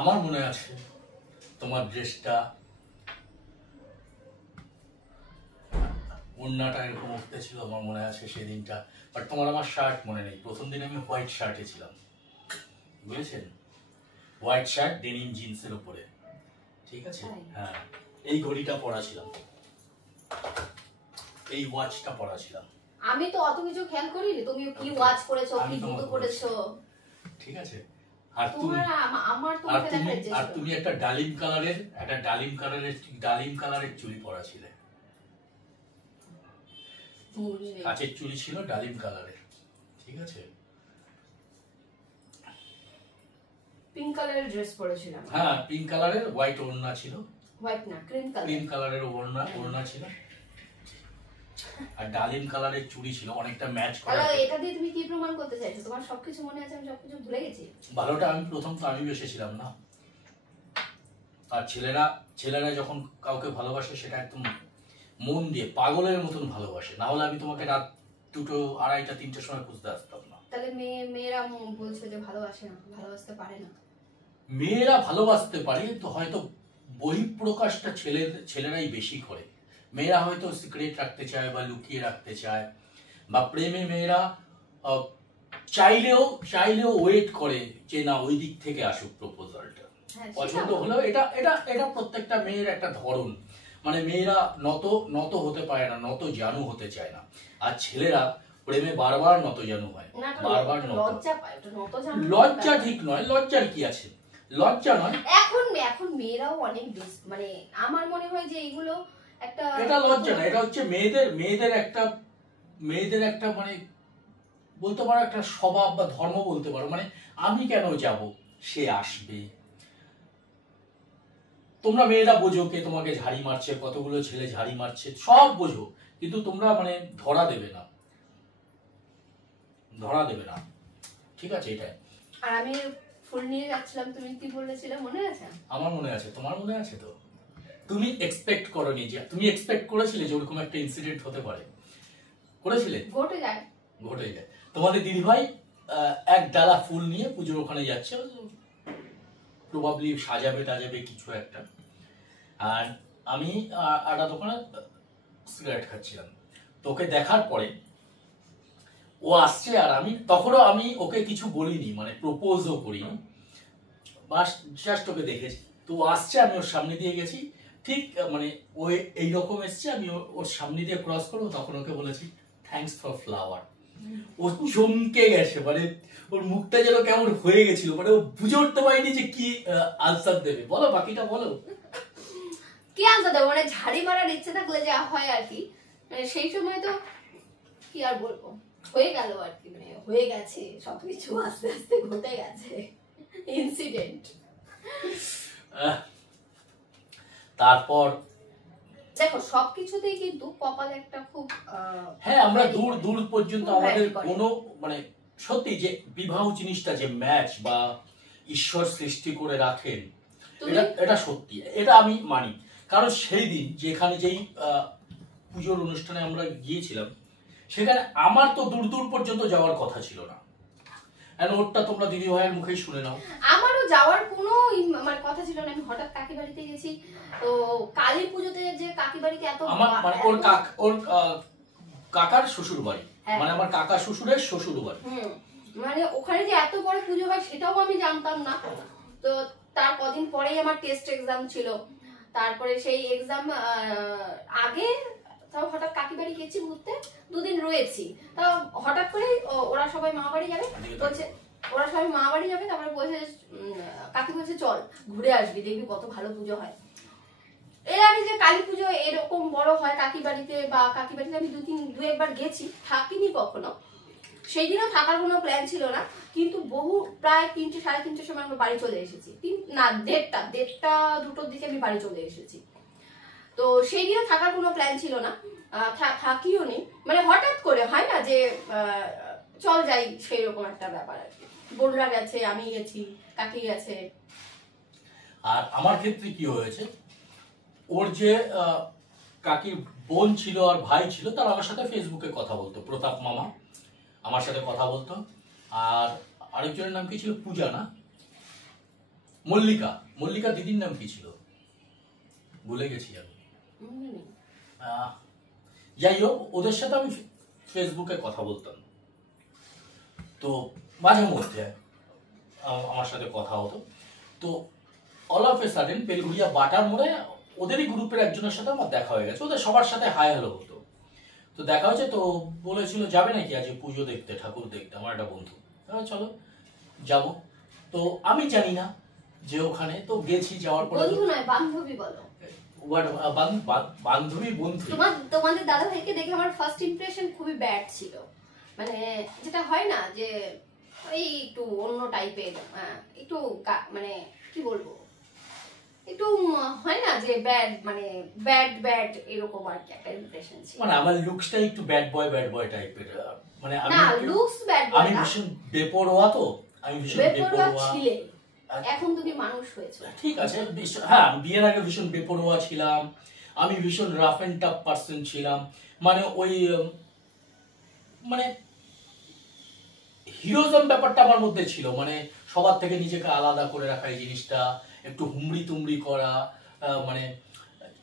আমার মনে আছে তোমার ড্রেসটা, ওড়নাটা এরকম উঠতে ছিল, আমার মনে আছে সেদিনটা। বাট তোমার আমার শার্ট মনে নেই। প্রথম দিন আমি হোয়াইট শার্টে ছিলাম, বুঝেছেন? হোয়াইট শার্ট ডেনিম জিন্সের উপরে, ঠিক আছে? হ্যাঁ, এই ঘড়িটা পরা ছিলাম, এই ওয়াচটা পরা ছিলাম। আমি তো অত কিছু খেয়াল করিনি তুমি কি ওয়াচ পরেছো, কি জুতো পরেছো, ঠিক আছে? আর তুমি একটা ডালিম কালারের চুড়ি পরা ছিলে, কাচের চুড়ি ছিল ডালিম কালারের, ঠিক আছে? পিঙ্ক কালারের ড্রেস পরেছিলাম। হ্যাঁ, পিঙ্ক কালারের হোয়াইট ওড়না ছিল, হোয়াইট না ক্রিম কালারের ওড়না ছিল, আর ডালিম কালারের চুড়ি ছিল, অনেকটা ম্যাচ করে। তাহলে এটা দিয়ে তুমি কি প্রমাণ করতে চাইছো তোমার সবকিছু মনে আছে আমি সবকিছু ভুলে গেছি? ভালোটা আমি প্রথম তো আমি বেসেছিলাম না। আর ছেলেরা যখন কাউকে ভালোবাসে সেটা একদম মন দিয়ে পাগলের মতন ভালোবাসে, না হলে আমি তোমাকে রাত 2টো, 2:30, 3টের সময় খুঁজতে আসতাম না। তাহলে মেয়েরা বলছে যে ভালোবাসে না, ভালোবাসতে পারে না। মেয়েরা ভালোবাসতে পারে তো, হয়তো বহিঃপ্রকাশটা ছেলেরাই বেশি করে। মেয়েরা হয়তো সিক্রেট রাখতে চায় বা লুকিয়ে রাখতে চায়, বা প্রেমে মেয়েরা চাইলেও ওয়েট করে যে না ওই দিক থেকে আসুক প্রপোজালটা, পছন্দ হলেও। এটা প্রত্যেকটা মেয়ের একটা ধরন, মানে মেয়েরা নত হতে পারে না, নত জানু হতে চায় না। আর ছেলেরা প্রেমে বারবার নত জানু হয়, বারবার লজ্জা ঠিক নয়। লজ্জার কি আছে? লজ্জা নয়। এখন মেয়েরাও অনেক মানে আমার মনে হয় যে এইগুলো এটা লজ্জা না, এটা হচ্ছে মেয়েদের একটা মানে বলতে পারো একটা স্বভাব বা ধর্ম বলতে পারো। মানে আমি কেন যাব, সে আসবে। তোমরা মেয়েরা বোঝো কে তোমাকে ঝাড়ি মারছে, কতগুলো ছেলে ঝাড়ি মারছে, সব বোঝো, কিন্তু তোমরা মানে ধরা দেবে না, ঠিক আছে? এটাই। আর আমি ফুল নিয়ে যাচ্ছিলাম, তুমি কি বলেছিলে মনে আছে? আমার মনে আছে, তোমার মনে আছে তো? তুমি এক্সপেক্ট করোনি, যে তুমি এক্সপেক্ট করেছিলে যে ওরকম একটা ইনসিডেন্ট হতে পারে? করেছিলে? ঘটে যায়। তোমাদের দিদিভাই এক ডালা ফুল নিয়ে পুজোর ওখানে যাচ্ছে, প্রবাবলি সাজাবে কিছু একটা। আর আমি আটা দোকানে সিগারেট খাচ্ছিলাম, তোকে দেখার পরে ও আসছে, আর তখনও আমি ওকে কিছু বলিনি, মানে প্রপোজও করিনি, বাস জাস্ট ওকে দেখেছি। তো আসছে, আমি ওর সামনে দিয়ে গেছি, ঠিক মানে ও এইরকম এসছে, আমি ওর সামনে দিয়ে ক্রস করবো, তখন ওকে বলেছি থ্যাঙ্কস ফর ফ্লাওয়ার। ও চমকে গেছে, মানে ওর মুখটা যেন কেমন হয়ে গেছিল, মানে ও বুঝে উঠতে পারেনি যে কি আনসার দেবে। বলো বাকিটা, বলো কি আনসার দেবো? মানে ঝাড়ি মারার ইচ্ছে থাকলে যা হয় আর কি, মানে সেই সময় তো কি আর বলবো, হয়ে গেল আর কি, মানে হয়ে গেছে সবকিছু, আস্তে আস্তে ঘটে গেছে ইনসিডেন্ট। তারপর দেখো সবকিছুতেই কিন্তু কপাল একটা খুব হ্যাঁ, আমরা দূর পর্যন্ত আমাদের কোনো মানে সত্যি যে বিবাহ জিনিসটা যে ম্যাচ বা ঈশ্বর সৃষ্টি করে রাখেন, এটা সত্যি, এটা আমি মানি। কারণ সেই দিন যেই পুজোর অনুষ্ঠানে আমরা গিয়েছিলাম, সেখানে আমার তো দূর পর্যন্ত যাওয়ার কথা ছিল না, ওরটা তোমরা দিদি ভাইয়ের মুখেই শুনে নাও। আমারও যাওয়ার কোনো মানে কথা ছিল না। আমি হঠাৎ কাকি বাড়িতে গেছি, তো কালী পুজোতে যে কাকি বাড়িতে এত আমার মানে ওর কাকার শ্বশুর বাড়ি, মানে আমার কাকা শ্বশুরের শ্বশুর বাড়ি, মানে ওখানে যে এত বড় পুজো হয় সেটাও আমি জানতাম না। তো তার কদিন পরেই আমার টেস্ট এক্সাম ছিল, তারপরে সেই এক্সাম আগে তাও হঠাৎ কাকি বাড়ি গেছি ঘুরতে, 2 দিন রয়েছি, তাও হঠাৎ করে ওরা সবাই মা বাড়ি যাবে বলছে, তারপরে বলছে কাকি বলছে চল ঘুরে আসবি, দেখবি কত ভালো পুজো হয়। এর আগে যে কালী পুজো এরকম বড় হয় কাকি বাড়িতে, বা কাকি বাড়িতে আমি 2-1বার গেছি, থাকিনি কখনো। সেই দিনও থাকার কোনো প্ল্যান ছিল না, কিন্তু প্রায় 3টে 3:30টার সময় আমরা বাড়ি চলে এসেছি। 1:30-2টোর দিকে আমি বাড়ি চলে এসেছি। তো সেই দিনও থাকার কোনো প্ল্যান ছিল না, থাকিও নি, মানে হঠাৎ করে হয় না যে চল যাই, সেই রকম একটা ব্যাপার আর কি। বোনরা গেছে, আমি গেছি, কাকি গেছে। আর আমার ক্ষেত্রে কি হয়েছে, ওর যে কাকির বোন ছিল আর ভাই ছিল, তারা আমার সাথে ফেসবুকে কথা বলতো, প্রতাপ মামা আমার সাথে কথা বলতো, আর আরেকজনের নাম কি ছিল, পূজা না, মল্লিকা, মল্লিকা দিদির নাম কি ছিল ভুলে গেছি আমি। যাই হোক, ওদের সাথে আমি ফেসবুকে কথা বলতাম, তো মাঝে মধ্যে আমার সাথে কথা হতো। তো all of a sudden Belgharia butter মোড়ে ওদেরই গ্রুপের একজনের সাথে আমার দেখা হয়ে গেছে, ওদের সবার সাথে হাই হ্যালো হতো। তো দেখা হয়েছে, তো বলেছিল যাবে নাকি আজ পুজো দেখতে, ঠাকুর দেখতে, আমার একটা বন্ধু, চলো যাব। তো আমি জানি না যে ওখানে, তো গেছি, যাওয়ার পরে বন্ধু নয় বান্ধবী বলো, বান্ধবী বন্ধু। তোমাদের দাদা ভাইকে দেখে আমার ফার্স্ট ইমপ্রেশন খুবই ব্যাড ছিল, মানে যেটা হয় না যে ওই একটু অন্য টাইপের, একটু মানে কি বলবো, একটু হয় না যে ব্যাড, মানে ব্যাড এরকম আর কি একটা ইমপ্রেশন ছিল। মানে আমার লুকসটা একটু ব্যাড বয় টাইপের, মানে না লুকস ব্যাড বয়, আমি ভীষণ বেপরোয়া, তো আমি ভীষণ বেপরোয়া ছিলে, এখন তুমি মানুষ হয়েছো, ঠিক আছে। হ্যাঁ, বিয়ের আগে ভীষণ বেপরোয়া ছিলাম, আমি ভীষণ রাফ এন্ড টাফ পার্সন ছিলাম, মানে ওই মানে হিরোজম ব্যাপারটা আমার মধ্যে ছিল, মানে সবার থেকে নিজেকে আলাদা করে রাখা, এই জিনিসটা একটু হুমড়ি তুমড়ি করা, মানে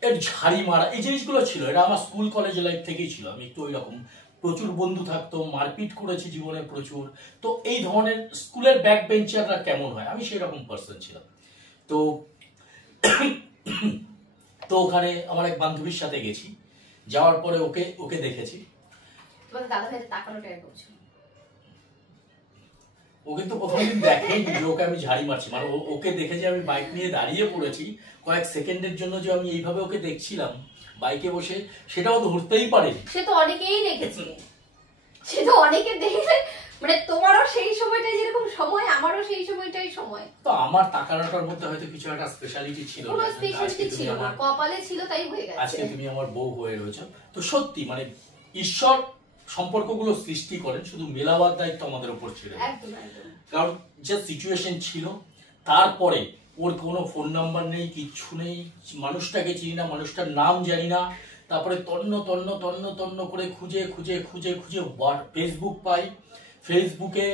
এর ঝাড়ি মারা, এই জিনিসগুলো ছিল। এটা আমার স্কুল কলেজ লাইফ থেকেই ছিল। আমি একটু ওই রকম, প্রচুর বন্ধু থাকতো, মারপিট করেছি জীবনে প্রচুর। তো এই ধরনের স্কুলের ব্যাক বেঞ্চাররা কেমন হয়, আমি সেই রকম পার্সন ছিলাম। তো তো ওখানে আমার এক বান্ধবীর সাথে গেছি, যাওয়ার পরে ওকে দেখেছি। তোমার দাদা ভাই তাকানোটা করছো, ও কিন্তু প্রথমদিন দেখেনি যে ওকে আমি ঝাড়ি মারছি, মানে ওকে দেখে যে আমি বাইক নিয়ে দাঁড়িয়ে পড়েছি, কয়েক সেকেন্ডের জন্য যে আমি এইভাবে ওকে দেখছিলাম বাইকে বসে, সেটাও ধরতেই পারেনি। সে তো অনেকেই দেখেছে, সে তো অনেকে দেখেছে, মানে তোমারও সেই সময়টাই যেরকম সময়, আমারও সেই সময়টাই সময়। তো আমার তাকানোটার মধ্যে হয়তো কিছু একটা স্পেশালিটি ছিল, কোনো স্পেশালিটি ছিল না, কপালে ছিল তাই হয়ে গেছে। আজকে তুমি আমার বউ হয়ে রয়েছো। তো সত্যি মানে ঈশ্বর সম্পর্কগুলো সৃষ্টি করেন, শুধু মেলাবার দায়িত্ব আমাদের উপর ছিল। কারণ যে সিচুয়েশন ছিল, তারপরে ওর কোনো ফোন নাম্বার নেই, কিচ্ছু নেই, মানুষটাকে চিনি না, মানুষটার নাম জানি না। তারপরে তন্ন তন্ন তন্ন তন্ন করে খুঁজে খুঁজে খুঁজে খুঁজে ফেসবুক পাই, ফেসবুকে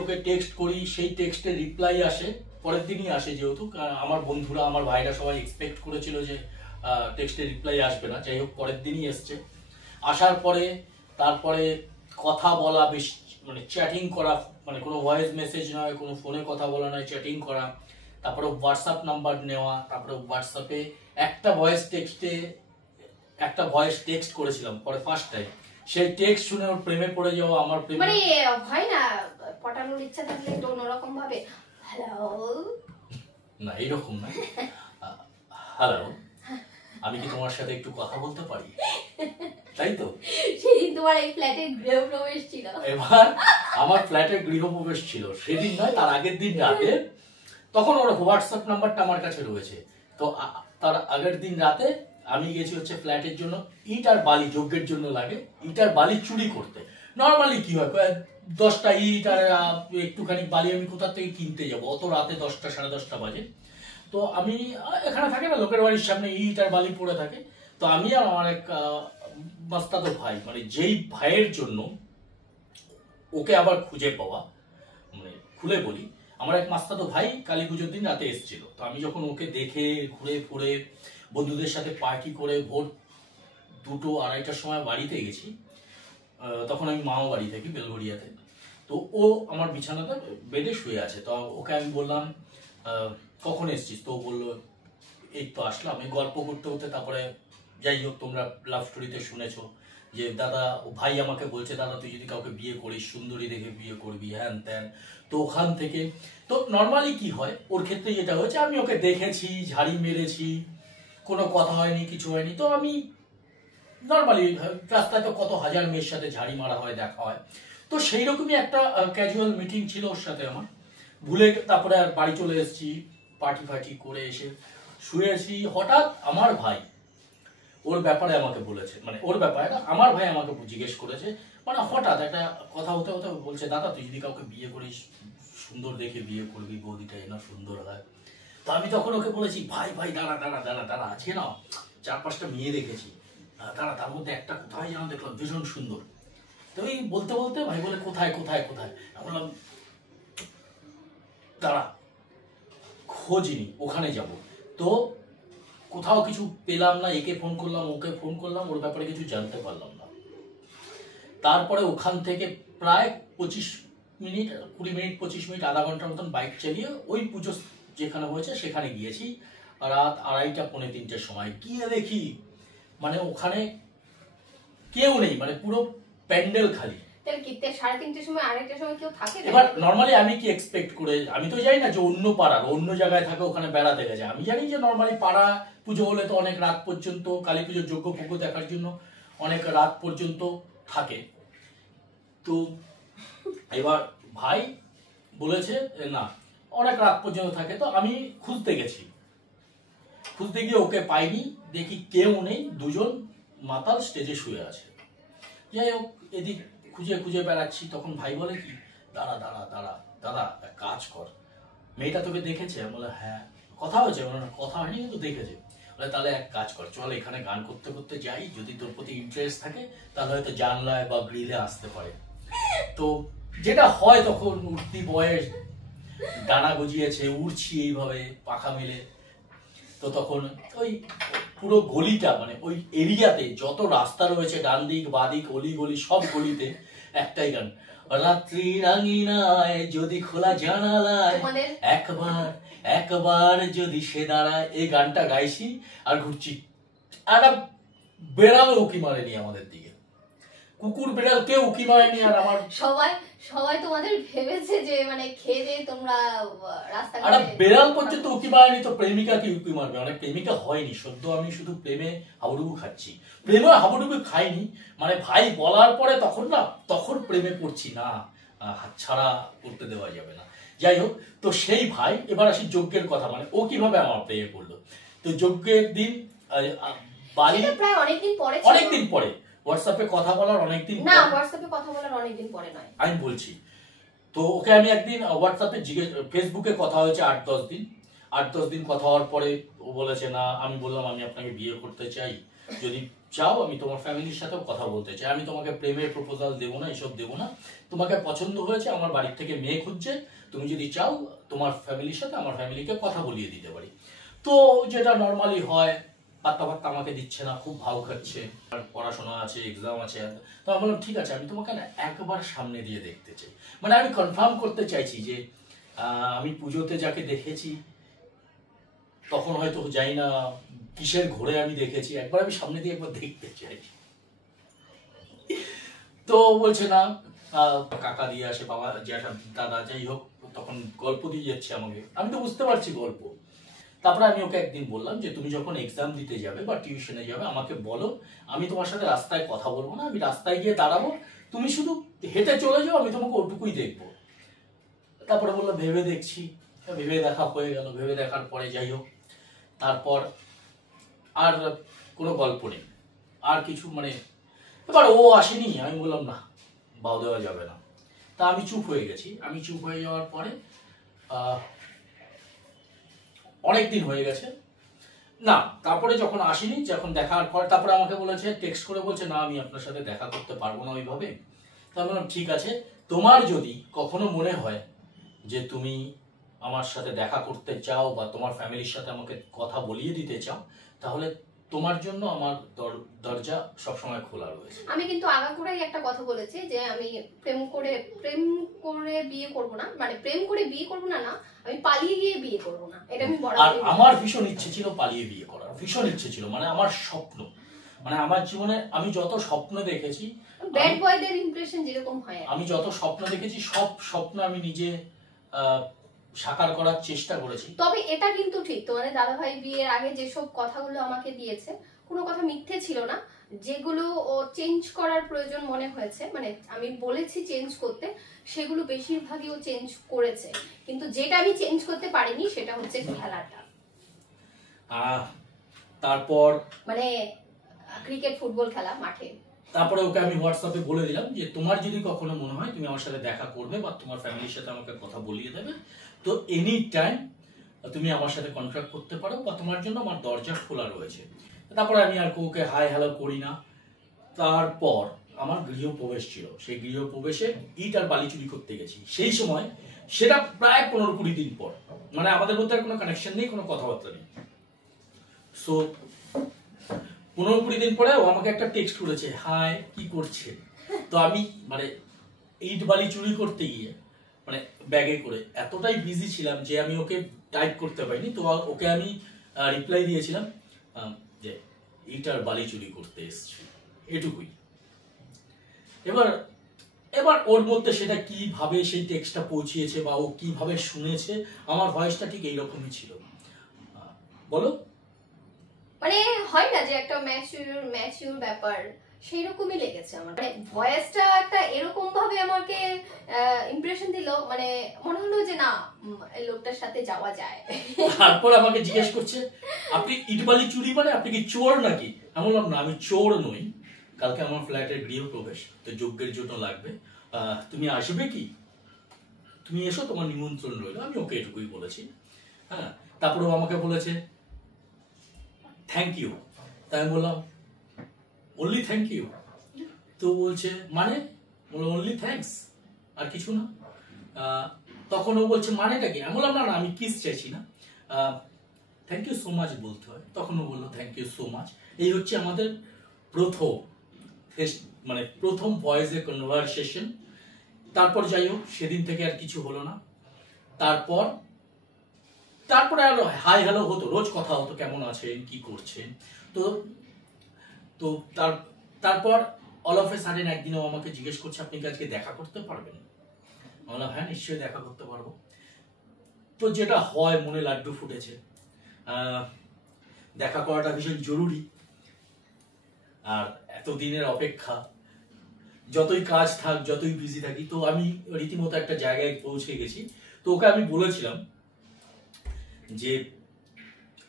ওকে টেক্সট করি, সেই টেক্সটের রিপ্লাই আসে পরের দিনই আসে, যেহেতু আমার বন্ধুরা, আমার ভাইরা সবাই এক্সপেক্ট করেছিল যে টেক্সটের রিপ্লাই আসবে না, যাই হোক পরের দিনই এসছে। আসার পরে তারপরে কথা বলা, বেশ মানে চ্যাটিং করা, মানে কোনো ভয়েস মেসেজ নয়, কোনো ফোনে কথা বলা নয়, চ্যাটিং করা। তারপরে হোয়াটসঅ্যাপ নাম্বার নেওয়া, তারপরে হোয়াটসঅ্যাপে একটা ভয়েস টেক্সট করেছিলাম পরে ফার্স্ট টাইম, সেই টেক্সট শুনে ওর প্রেমে পড়ে যাওয়া, আমার প্রেমে, মানে হয় না পটানোর ইচ্ছা থাকলে একটু অন্যরকম ভাবে, হ্যালো, না এরকম না, হ্যালো আমি কি তোমার সাথে একটু কথা বলতে পারি, তাই তো। সেদিন তোমার এই ফ্ল্যাটে গৃহপ্রবেশ ছিল। এবার আমার ফ্ল্যাটে গৃহপ্রবেশ ছিল, সেদিন নয় তার আগের দিন রাতে, তখন ওর হোয়াটসঅ্যাপ নাম্বারটা আমার কাছে রয়েছে। তো তার আগের দিন রাতে আমি গেছি হচ্ছে ফ্ল্যাটের জন্য ইট আর বালি, যজ্ঞের জন্য লাগে ইট আর বালি চুরি করতে। নর্মালি কি হয়, 10টা ইট আর একটুখানি বালি আমি কোথা থেকে কিনতে যাবো, অত রাতে 10টা সাড়ে 10টা বাজে। তো আমি এখানে থাকে না, লোকের বাড়ির সামনে ইট আর বালি পড়ে থাকে। তো আমি আর আমার এক মাস্তাতো ভাই, মানে যেই ভাইয়ের জন্য ওকে আবার খুঁজে পাওয়া, মানে খুলে বলি, আমার এক মাস্তাতো ভাই কালী পুজোর দিন রাতে এসেছিল। তো আমি যখন ওকে দেখে ঘুরে ঘুরে বন্ধুদের সাথে পার্টি করে ভোর 2-2-2:30টার সময় বাড়িতে গেছি, তখন আমি মামা বাড়ি থাকি বেলঘরিয়াতে। তো ও আমার বিছানাতে বেডে শুয়ে আছে। তো ওকে আমি বললাম কখন এসছিস, তো বললো এই তো আসলাম। এই গল্প করতে করতে তারপরে, যাই হোক তোমরা লাভ স্টোরিতে শুনেছো যে দাদা, ভাই আমাকে বলছে দাদা তুই যদি কাউকে বিয়ে করিস সুন্দরী দেখে বিয়ে করবি, হ্যান ত্যান। তো ওখান থেকে তো নর্মালি কি হয়, ওর ক্ষেত্রে যেটা হয়েছে, আমি ওকে দেখেছি, ঝাড়ি মেরেছি, কোনো কথা হয়নি, কিছু হয়নি। তো আমি নর্মালি রাস্তায় তো কত হাজার মেয়ের সাথে ঝাড়ি মারা হয়, দেখা হয়। তো সেই রকমই একটা ক্যাজুয়াল মিটিং ছিল ওর সাথে আমার, ভুলে তারপরে আর বাড়ি চলে এসেছি, পার্টি ফার্টি করে এসে শুয়েছি। হঠাৎ আমার ভাই ওর ব্যাপারে আমাকে বলেছে, মানে ওর ব্যাপারে আমার ভাই আমাকে জিজ্ঞেস করেছে, মানে হঠাৎ একটা কথা হতে হতে বলছে দাদা তুই যদি কাউকে বিয়ে করিস সুন্দর দেখে বিয়ে করবি, বৌদিটা না সুন্দর হয়। তো আমি তখন ওকে বলেছি ভাই ভাই দাঁড়া দাঁড়া দাঁড়া দাঁড়া, আছে না 4-5টা মেয়ে দেখেছি, দাঁড়া তার মধ্যে একটা কোথায় যেন দেখলাম ভীষণ সুন্দর। তো এই বলতে বলতে ভাই বলে কোথায় কোথায় কোথায়, আমি বললাম দাঁড়া খোঁজ নি ওখানে যাব। তো কোথাও কিছু পেলাম না, একে ফোন করলাম ওকে ফোন করলাম, ওর ব্যাপারে কিছু জানতে পারলাম না। তারপরে ওখান থেকে প্রায় 25 মিনিট 20 মিনিট 25 মিনিট আধা ঘন্টার মতন বাইক চালিয়ে ওই পুজো যেখানে হয়েছে সেখানে গিয়েছি। রাত 2:30 পৌনে 3টের সময় গিয়ে দেখি মানে ওখানে কেউ নেই, মানে পুরো প্যান্ডেল খালি। তাহলে কি 3:30টার সময় 2:30টার সময় কেউ থাকে? এবার নর্মালি আমি কি এক্সপেক্ট করে, আমি তো জানি না যে অন্য পাড়ার অন্য জায়গায় থাকে ওখানে বেড়াতে গেছে। আমি জানি যে নর্মালি পাড়া পুজো হলে তো অনেক রাত পর্যন্ত, কালী পুজোর যজ্ঞ পুজো দেখার জন্য অনেক রাত পর্যন্ত থাকে। তো এবার ভাই বলেছে না অনেক রাত পর্যন্ত থাকে। তো আমি খুঁজতে গেছি, খুঁজতে গিয়ে ওকে পাইনি, দেখি কেউ নেই, দুজন মাতাল স্টেজে শুয়ে আছে। যাই হোক এদিক খুঁজে খুঁজে বেড়াচ্ছি, তখন ভাই বলে কি দাঁড়া দাঁড়া দাঁড়া দাদা এক কাজ কর, মেয়েটা তোকে দেখেছে? আমি বলে হ্যাঁ। কথা হয়েছে? বলে না কথা হয়নি কিন্তু দেখেছে। বলে তাহলে এক কাজ কর, চল এখানে গান করতে করতে যাই, যদি তোর প্রতি ইন্টারেস্ট থাকে তাহলে হয়তো জানলায় বা গ্রিলে আসতে পারে। তো যেটা হয় তখন উঠতি বয়স, ডানা গজিয়েছে, উড়ছি এইভাবে পাখা মেলে। তো তখন ওই পুরো গলিটা মানে ওই এরিয়াতে যত রাস্তা রয়েছে ডান দিক বাঁ দিক অলি গলি সব গলিতে একটাই গান, রাত্রি রাঙিনায় যদি খোলা জানালায় একবার একবার যদি সে দাঁড়ায়, এই গানটা গাইছি আর ঘুরছি। একটা বেড়ালও উকি মারেনি আমাদের দিকে, কুকুর বিড়াল কেউ উকি মারেনি। আর আমার সবাই তোমাদের ভেবেছে যে মানে খেয়ে দিয়ে তোমরা রাস্তাঘাটে, একটা বেড়াল পর্যন্ত উকি মারেনি, তো প্রেমিকা কি উকি মারবে? অনেক প্রেমিকা হয়নি সদ্য, আমি শুধু প্রেমে হাবুডুবু খাচ্ছি। প্রেমে হাবুডুবু খাইনি, মানে ভাই বলার পরে তখন না, তখন প্রেমে পড়ছি না, হাতছাড়া করতে দেওয়া যাবে না। যাই হোক, তো সেই ভাই, এবার আসি যজ্ঞের কথা, মানে ও কিভাবে আমার প্রেমে পড়লো। তো যজ্ঞের দিন বাড়ি প্রায় অনেকদিন পরে হোয়াটসঅ্যাপে কথা বলার অনেকদিন, না হোয়াটসঅ্যাপে কথা বলার অনেকদিন পরে নয়, আমি বলছি। তো ওকে আমি একদিন হোয়াটসঅ্যাপে ফেসবুকে কথা হয়েছে 8-10 দিন। 8-10 দিন কথা হওয়ার পরে ও বলেছে না, আমি বললাম আমি আপনাকে বিয়ে করতে চাই, যদি চাও আমি তোমার ফ্যামিলির সাথেও কথা বলতে চাই, আমি তোমাকে প্রেমের প্রপোজাল দেবো না, এসব দেবো না, তোমাকে পছন্দ হয়েছে, আমার বাড়ির থেকে মেয়ে খুঁজছে, তুমি যদি চাও তোমার ফ্যামিলির সাথে আমার ফ্যামিলিকে কথা বলিয়ে দিতে পারি। তো যেটা নর্মালি হয়, পাত্তা পাত্তা আমাকে দিচ্ছে না, খুব ভাও খাচ্ছে, আর পড়াশোনা আছে, এক্সাম আছে। তো আমি বললাম ঠিক আছে, আমি তোমাকে না একবার সামনে দিয়ে দেখতে চাই, মানে আমি কনফার্ম করতে চাইছি যে আমি পুজোতে যাকে দেখেছি তখন হয়তো যাই না কিসের ঘোরে আমি দেখেছি, একবার আমি সামনে দিয়ে একবার দেখতে চাই। তো বলছে না, কাকা দিয়ে আসে, বাবা জ্যাঠা দাদা যাই হোক, তখন গল্প দিয়ে যাচ্ছে আমাকে, আমি তো বুঝতে পারছি গল্প। তারপরে আমি ওকে একদিন বললাম যে তুমি যখন এক্সাম দিতে যাবে বা টিউশনে যাবে আমাকে বলো, আমি তোমার সাথে রাস্তায় কথা বলবো না, আমি রাস্তায় গিয়ে দাঁড়াবো, তুমি শুধু হেঁটে চলে যাও, আমি তোমাকে ওটুকুই দেখবো। তারপরে বললো ভেবে দেখছি, ভেবে দেখা হয়ে গেল। ভেবে দেখার পরে যাই হোক, তারপর আর কোনো গল্প নেই, আর কিছু মানে। এবার ও আসেনি, আমি বললাম না বাউ দেওয়া যাবে না, তা আমি চুপ হয়ে গেছি। আমি চুপ হয়ে যাওয়ার পরে অনেকদিন হয়ে গেছে না, তারপরে যখন আসেনি, যখন দেখার পর তারপরে আমাকে বলেছে, টেক্সট করে বলছে না আমি আপনার সাথে দেখা করতে পারবো না ওইভাবে। তা আমি বললাম ঠিক আছে, তোমার যদি কখনো মনে হয় যে তুমি আমার সাথে দেখা করতে চাও বা তোমার ফ্যামিলির সাথে আমাকে কথা বলিয়ে দিতে চাও, তাহলে তোমার জন্য আমার দরজা সবসময় খোলা রয়েছে। আমি কিন্তু আগাগোড়াই একটা কথা বলেছি যে আমি প্রেম করে বিয়ে করব না, মানে প্রেম করে বিয়ে করব না, না আমি পালিয়ে গিয়ে বিয়ে করব না, এটা আমি বড়। আর আমার ভীষণ ইচ্ছে ছিল পালিয়ে বিয়ে করার, ভীষণ ইচ্ছে ছিল, মানে আমার স্বপ্ন, মানে আমার জীবনে আমি যত স্বপ্ন দেখেছি, ব্যাড বয়দের ইমপ্রেশন যেরকম হয়, আমি যত স্বপ্ন দেখেছি সব স্বপ্ন আমি নিজে সাকার করার চেষ্টা করেছি। তবে এটা কিন্তু ঠিক, তোমাদের দাদাভাই বিয়ের আগে যেসব কথাগুলো আমাকে দিয়েছে কোনো কথা মিথ্যে ছিল না, যেগুলো ও চেঞ্জ করার প্রয়োজন মনে হয়েছে, মানে আমি বলেছি চেঞ্জ করতে, সেগুলো বেশিরভাগই ও চেঞ্জ করেছে। কিন্তু যেটা আমি চেঞ্জ করতে পারিনি সেটা হচ্ছে খেলাটা। তারপর মানে ক্রিকেট ফুটবল খেলা মাঠে। তারপরে ওকে আমি হোয়াটসঅ্যাপে বলে দিলাম যে তোমার যদি কখনো মনে হয় তুমি আমার সাথে দেখা করবে বা তোমার ফ্যামিলির সাথে আমাকে কথা বলিয়ে দেবে, তো এনি টাইম তুমি আমার সাথে কন্ট্যাক্ট করতে পারো বা তোমার জন্য আমার দরজা খোলা রয়েছে। তারপরে আমি আর ওকে হাই হ্যালো করি না। তারপর আমার গৃহপ্রবেশ ছিল, সেই গৃহপ্রবেশে ইট আর বালি চুরি করতে গেছি, সেই সময় সেটা প্রায় 15-20 দিন পর। মানে আমাদের মধ্যে আর কোনো কানেকশন নেই, কোনো কথাবার্তা নেই। সো 15-20 দিন পরে ও আমাকে একটা টেক্সট করেছে, হাই কি করছে। তো আমি মানে ইট বালি চুরি করতে গিয়ে মানে ব্যাগে করে এতটাই বিজি ছিলাম যে আমি ওকে টাইপ করতে পারিনি। তো ওকে আমি রিপ্লাই দিয়েছিলাম যে ইট আর বালি চুরি করতে এসছি, এটুকুই। এবার এবার ওর মধ্যে সেটা কিভাবে সেই টেক্সটটা পৌঁছিয়েছে বা ও কিভাবে শুনেছে, আমার ভয়েসটা ঠিক এইরকমই ছিল। বলো। মানে হয় না যে একটা ম্যাচিউর ব্যাপার, সেই রকমই লেগেছে আমার। মানে ভয়েসটা একটা এরকম ভাবে আমাকে ইমপ্রেশন দিল, মানে মনে হলো যে না এই লোকটার সাথে যাওয়া যায়। তারপর আমাকে জিজ্ঞেস করছে আপনি ইটবালি চুরি মানে আপনি কি চোর নাকি? আমি বললাম না আমি চোর নই, কালকে আমার ফ্ল্যাটের গৃহপ্রবেশ, তো যজ্ঞের জন্য লাগবে, তুমি আসবে কি? তুমি এসো, তোমার নিমন্ত্রণ রইল। আমি ওকে এটুকুই বলেছি। হ্যাঁ, তারপরে ও আমাকে বলেছে থ্যাংক ইউ। তাই আমি বললাম অনলি থ্যাংক ইউ? তো বলছে মানে? বললাম অনলি থ্যাঙ্কস, আর কিছু না। তখন ও বলছে মানেটা কি? আমি বললাম না না আমি কিস চাইছি না, থ্যাংক ইউ সো মাচ বলতে হয়। তখন ও বললো থ্যাংক ইউ সো মাচ। এই হচ্ছে আমাদের প্রথম মানে প্রথম ভয়েসে কনভারসেশন। তারপর যাই হোক সেদিন থেকে আর কিছু হলো না। তারপরে আর হাই হ্যালো হতো, রোজ কথা হতো, কেমন আছেন কি করছেন। তো তো তারপর অল অফ এ সাডেন একদিনও আমাকে জিজ্ঞেস করছে আপনি কি আজকে দেখা করতে পারবেন? বললাম হ্যাঁ নিশ্চয়ই দেখা করতে পারবো। তো যেটা হয় মনে লাড্ডু ফুটেছে, দেখা করাটা ভীষণ জরুরি। আর এতদিনের অপেক্ষা, যতই কাজ থাক যতই বিজি থাকি, তো আমি রীতিমতো একটা জায়গায় পৌঁছে গেছি। তো ওকে আমি বলেছিলাম যে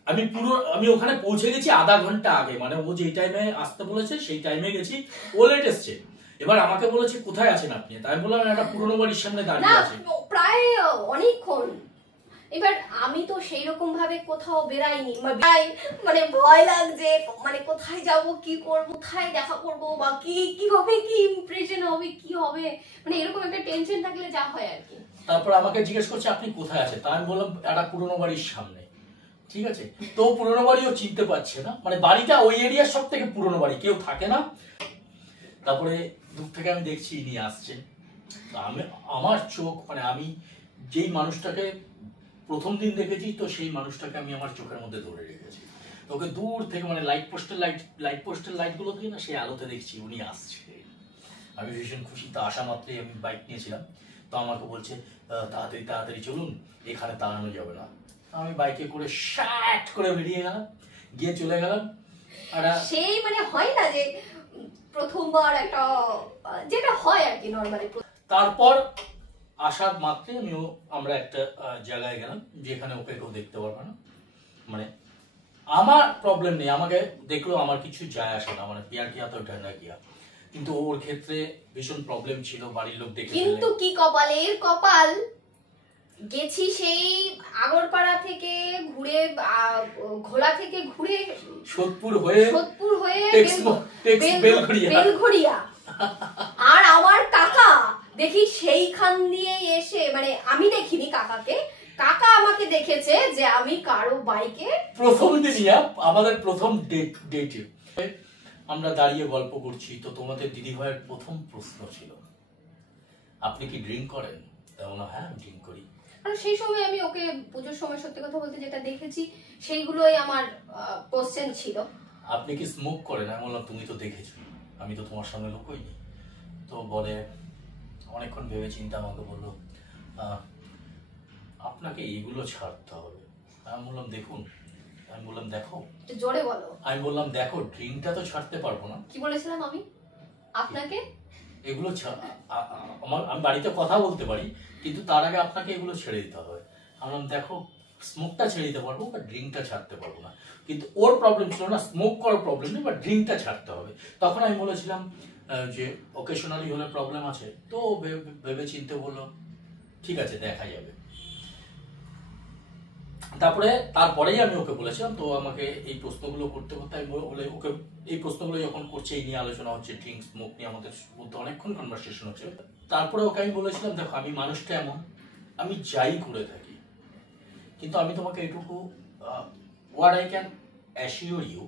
আমি ওখানে পৌঁছে গেছি আধা ঘন্টা আগে, মানে ও যেই টাইমে আসতে বলেছে সেই টাইমে গেছি, ও লেট এসছে। এবার আমাকে বলেছে কোথায় আছেন আপনি? তাই আমি বললাম একটা পুরনো বাড়ির সামনে দাঁড়িয়ে আছি। প্রায় অনেকক্ষণ। এবার আমি তো সেই রকম ভাবে কোথাও বেরাইনি, মানে ভয় লাগছে, মানে কোথায় যাব, কি করব, কোথায় দেখা করব, বা কিভাবে কি ইমপ্রেশন হবে, কি হবে, মানে এরকম একটা টেনশন থাকলে যা হয় আর কি। তারপর আমাকে জিজ্ঞেস করছে আপনি কোথায় আছেন? তাই আমি বললাম একটা পুরনো বাড়ির সামনে। ঠিক আছে, তো পুরনো বাড়িও চিনতে পারছে না, মানে বাড়িটা ওই এরিয়ার সব থেকে পুরনো বাড়ি, কেউ থাকে না। তারপরে দূর থেকে আমি দেখছি ইনি আসছেন। আমার চোখ, মানে আমি যেই মানুষটাকে প্রথম দিন দেখেছি, তো সেই মানুষটাকে আমি আমার চোখের মধ্যে ধরে রেখেছি। তো ওকে দূর থেকে, মানে লাইট পোস্টের লাইট গুলো থেকে না, সেই আলোতে দেখছি উনি আসছে। আমি ভীষণ খুশি। তো আসা মাত্রই আমি বাইক নিয়েছিলাম, তো আমাকে বলছে তাড়াতাড়ি তাড়াতাড়ি চলুন, এখানে দাঁড়ানো যাবে না। আমি বাইকে করে শ্যাট করে বেরিয়ে গেলাম, গিয়ে চলে গেলাম। আর সেই মানে হয় না যে প্রথমবার একটা যেটা হয় আর কি নরমালি। তারপর আসার মাত্রে আমরা একটা জায়গায় গেলাম যেখানে ওকে কেউ দেখতে পারবে না। মানে আমার প্রবলেম নেই, আমাকে দেখলেও আমার কিছু যায় আসে না, মানে পিয়ার কিয়া তো ঠান্ডা কিয়া। কিন্তু ওর ক্ষেত্রে ভীষণ প্রবলেম ছিল, বাড়ির লোক দেখে। কিন্তু কি কপালের কপাল, গেছি সেই আগরপাড়া থেকে ঘুরে, ঘোলা থেকে ঘুরে সোদপুর হয়ে বেলঘড়িয়া। আর আমার কাকা দেখি সেইখান দিয়ে এসে, মানে আমি দেখিনি কাকাকে, কাকা আমাকে দেখেছে যে আমি কারো বাইকে প্রথম দিনই আমাদের প্রথম ডেটে আমরা দাঁড়িয়ে গল্প করছি। তো তোমাদের দিদিভাইয়ের প্রথম প্রশ্ন ছিল আপনি কি ড্রিঙ্ক করেন? তেমন হ্যাঁ ড্রিঙ্ক করি। কারণ সেই সময় আমি ওকে পুজোর সময় সত্যি কথা বলতে যেটা দেখেছি সেইগুলোই আমার কোশ্চেন ছিল। আপনি কি স্মোক করেন? আমি বললাম তুমি তো দেখেছো, আমি তো তোমার সামনে লুকোইনি। তো বলে অনেকক্ষণ ভেবে চিন্তা আমাকে বললো আপনাকে এগুলো ছাড়তে হবে। আমি বললাম দেখো জোরে বলো। আমি বললাম দেখো ড্রিঙ্কটা তো ছাড়তে পারবো না। কি বলেছিলাম আমি আপনাকে? এগুলো আমি বাড়িতে কথা বলতে পারি, কিন্তু তার আগে আপনাকে এগুলো ছেড়ে দিতে হবে। আমি বললাম দেখো স্মোকটা ছেড়ে দিতে পারবো বা ড্রিঙ্কটা ছাড়তে পারবো না। কিন্তু ওর প্রবলেম ছিল না স্মোক করার প্রবলেম নেই, বা ড্রিঙ্কটা ছাড়তে হবে। তখন আমি বলেছিলাম যে অকেশনালি হলে প্রবলেম আছে। তো ভেবে চিন্তে বললো ঠিক আছে দেখা যাবে। তারপরেই আমি ওকে বলেছিলাম। তো আমাকে এই প্রশ্নগুলো করতে আমি ওকে এই প্রশ্নগুলো যখন করছে, এই নিয়ে আলোচনা হচ্ছে, ড্রিঙ্ক স্মোক নিয়ে আমাদের মধ্যে অনেকক্ষণ কনভারসেশন হচ্ছে। তারপরে ওকে আমি বলেছিলাম দেখো আমি মানুষটা এমন, আমি যাই করে থাকি কিন্তু আমি তোমাকে এটুকু what I can assure you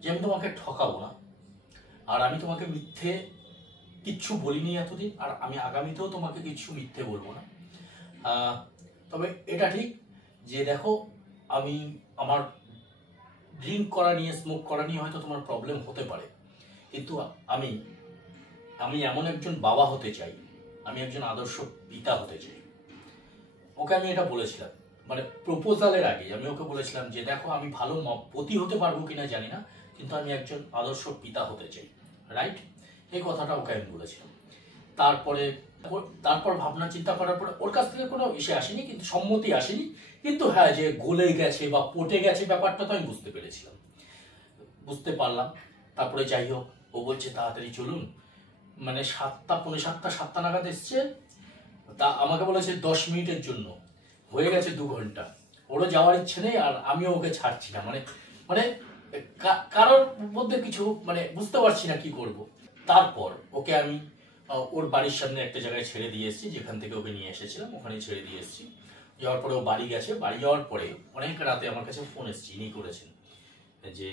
যে আমি তোমাকে ঠকাবো না, আর আমি তোমাকে মিথ্যে কিচ্ছু বলিনি এতদিন, আর আমি আগামীতেও তোমাকে কিচ্ছু মিথ্যে বলবো না। তবে এটা ঠিক যে দেখো, আমি আমার ড্রিঙ্ক করা নিয়ে, স্মোক করা নিয়ে হয়তো তোমার প্রবলেম হতে পারে, কিন্তু আমি আমি এমন একজন বাবা হতে চাই, আমি একজন আদর্শ পিতা হতে চাই। ওকে আমি এটা বলেছিলাম, মানে প্রপোজালের আগে আমি ওকে বলেছিলাম যে দেখো, আমি ভালো পতি হতে পারবো কিনা জানি না, কিন্তু আমি একজন আদর্শ পিতা হতে চাই, রাইট? এই কথাটা ওকে আমি বলেছিলাম। তারপর ভাবনা চিন্তা করার পরে ওর কাছ থেকে কোনো ইসে আসেনি, কিন্তু সম্মতি আসেনি, কিন্তু হ্যাঁ, যে গলে গেছে বা পটে গেছে ব্যাপারটা তো আমি বুঝতে পারলাম। তারপরে যাই হোক, ও বলছে তাড়াতাড়ি চলুন, মানে 7টা, পৌনে 7টা, 7টা নাগাদ এসছে। তা আমাকে বলেছে 10 মিনিটের জন্য, হয়ে গেছে 2 ঘন্টা। ওরও যাওয়ার ইচ্ছে নেই, আর আমিও ওকে ছাড়ছি না, মানে মানে কারোর মধ্যে কিছু মানে বুঝতে পারছি না কি করব। তারপর ওকে আমি ওর বাড়ির সামনে একটা জায়গায় ছেড়ে দিয়ে এসেছি, যেখান থেকে ওকে নিয়ে এসেছিলাম, ওখানে ছেড়ে দিয়ে এসেছি। যাওয়ার পরে ও বাড়ি গেছে। বাড়ি যাওয়ার পরে অনেক রাতে আমার কাছে ফোন এসেছে, ইনি করেছেন যে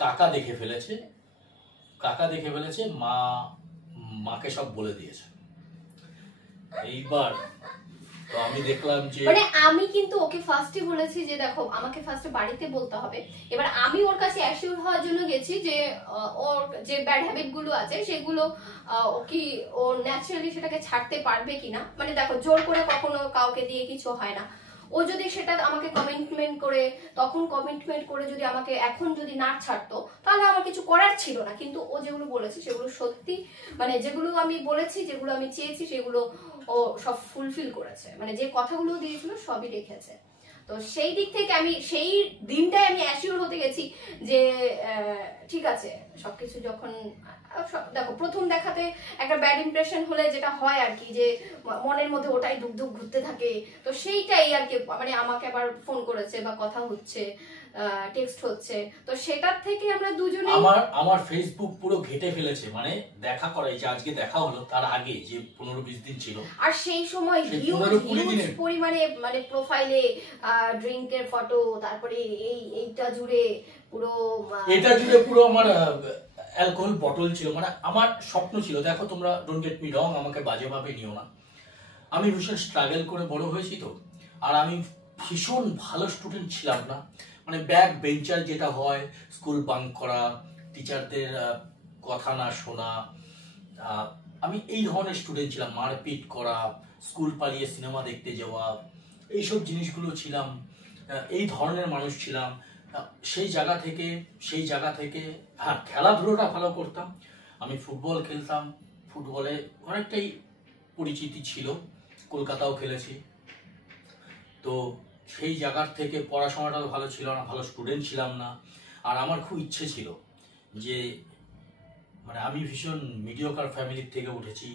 কাকা দেখে ফেলেছে, মাকে সব বলে দিয়েছে। এইবার তো আমি দেখলাম যে মানে আমি কিন্তু ওকে ফার্স্টে বলেছি যে দেখো, আমাকে ফার্স্টে বাড়িতে বলতে হবে। এবার আমি ওর কাছে অ্যাসিওর হওয়ার জন্য গেছি যে ওর যে ব্যাড হ্যাবিট গুলো আছে সেগুলো ও ন্যাচারালি সেটাকে ছাড়তে পারবে কিনা। মানে দেখো, জোর করে কখনো কাউকে দিয়ে কিছু হয় না। ও যদি সেটা আমাকে কমিটমেন্ট করে যদি আমাকে এখন যদি না ছাড়তো, তাহলে আমার কিছু করার ছিল না। কিন্তু ও যেগুলো বলেছে সেগুলো সত্যি, মানে যেগুলো আমি বলেছি, যেগুলো আমি চেয়েছি, সেগুলো ও সব ফুলফিল করেছে। মানে যে কথাগুলো দিয়েছিল সবই রেখেছে। তো সেই দিক থেকে আমি সেই দিনটাই আমি অ্যাসিওর হতে গেছি যে ঠিক আছে, সবকিছু যখন দেখো, প্রথম দেখাতে একটা ব্যাড ইমপ্রেশন হলে যেটা হয় আর কি, যে মনের মধ্যে ওটাই ধুক ধুক ঘুরতে থাকে। তো সেইটাই আর কি, মানে আমাকে আবার ফোন করেছে বা কথা হচ্ছে, টেক্সট হচ্ছে, তো সেটার থেকে আমরা দুজনে আমার ফেসবুক পুরো ঘেটে ফেলেছে। মানে দেখা করে যে আজকে দেখা হলো, তার আগে যে 15-20 দিন ছিল, আর সেই সময় হিউজ পরিমাণে মানে প্রোফাইলে ড্রিঙ্কের ফটো, তারপরে এইটা জুড়ে পুরো আমার অ্যালকোহল বটল ছিল। মানে আমার স্বপ্ন ছিল, দেখো তোমরা ডোন্ট গেট মি রং, আমাকে বাজেভাবে নিও না, আমি ভীষণ স্ট্রাগল করে বড় হয়েছি তো, আর আমি ভীষণ ভালো স্টুডেন্ট ছিলাম না। মানে ব্যাক বেঞ্চার যেটা হয়, স্কুল বাঙ্ক করা, টিচারদের কথা না শোনা, আমি এই ধরনের স্টুডেন্ট ছিলাম। মারপিট করা, স্কুল পালিয়ে সিনেমা দেখতে যাওয়া, এইসব জিনিসগুলো ছিলাম, এই ধরনের মানুষ ছিলাম। সেই জায়গা থেকে হ্যাঁ, খেলাধুলোটা ভালো করতাম। আমি ফুটবল খেলতাম, ফুটবলে অনেকটাই পরিচিতি ছিল, কলকাতাও খেলেছি। তো সেই জায়গার থেকে পড়াশোনাটাও ভালো ছিল না, ভালো স্টুডেন্ট ছিলাম না। আর আমার খুব ইচ্ছে ছিল যে, মানে আমি ভীষণ মিডিওকার ফ্যামিলির থেকে উঠেছি,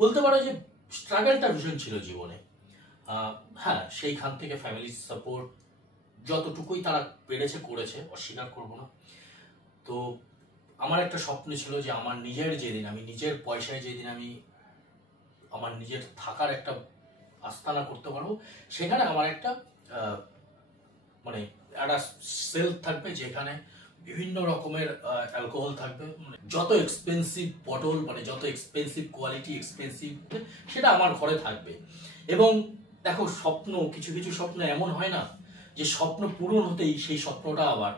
বলতে পারো যে স্ট্রাগলটা ভীষণ ছিল জীবনে। হ্যাঁ, সেইখান থেকে ফ্যামিলির সাপোর্ট যতটুকুই তারা পেরেছে করেছে, অস্বীকার করবো না। তো আমার একটা স্বপ্ন ছিল যে আমার নিজের পয়সায় যেদিন আমি আমার নিজের থাকার একটা আস্তানা করতে পারবো, সেখানে আমার একটা মানে একটা সেলফ থাকবে, যেখানে বিভিন্ন রকমের অ্যালকোহল থাকবে, মানে যত এক্সপেন্সিভ বটল, মানে যত এক্সপেন্সিভ কোয়ালিটি, এক্সপেন্সিভ, সেটা আমার ঘরে থাকবে। এবং দেখো, কিছু কিছু স্বপ্ন এমন হয় না যে স্বপ্ন পূরণ হতেই সেই স্বপ্নটা আবার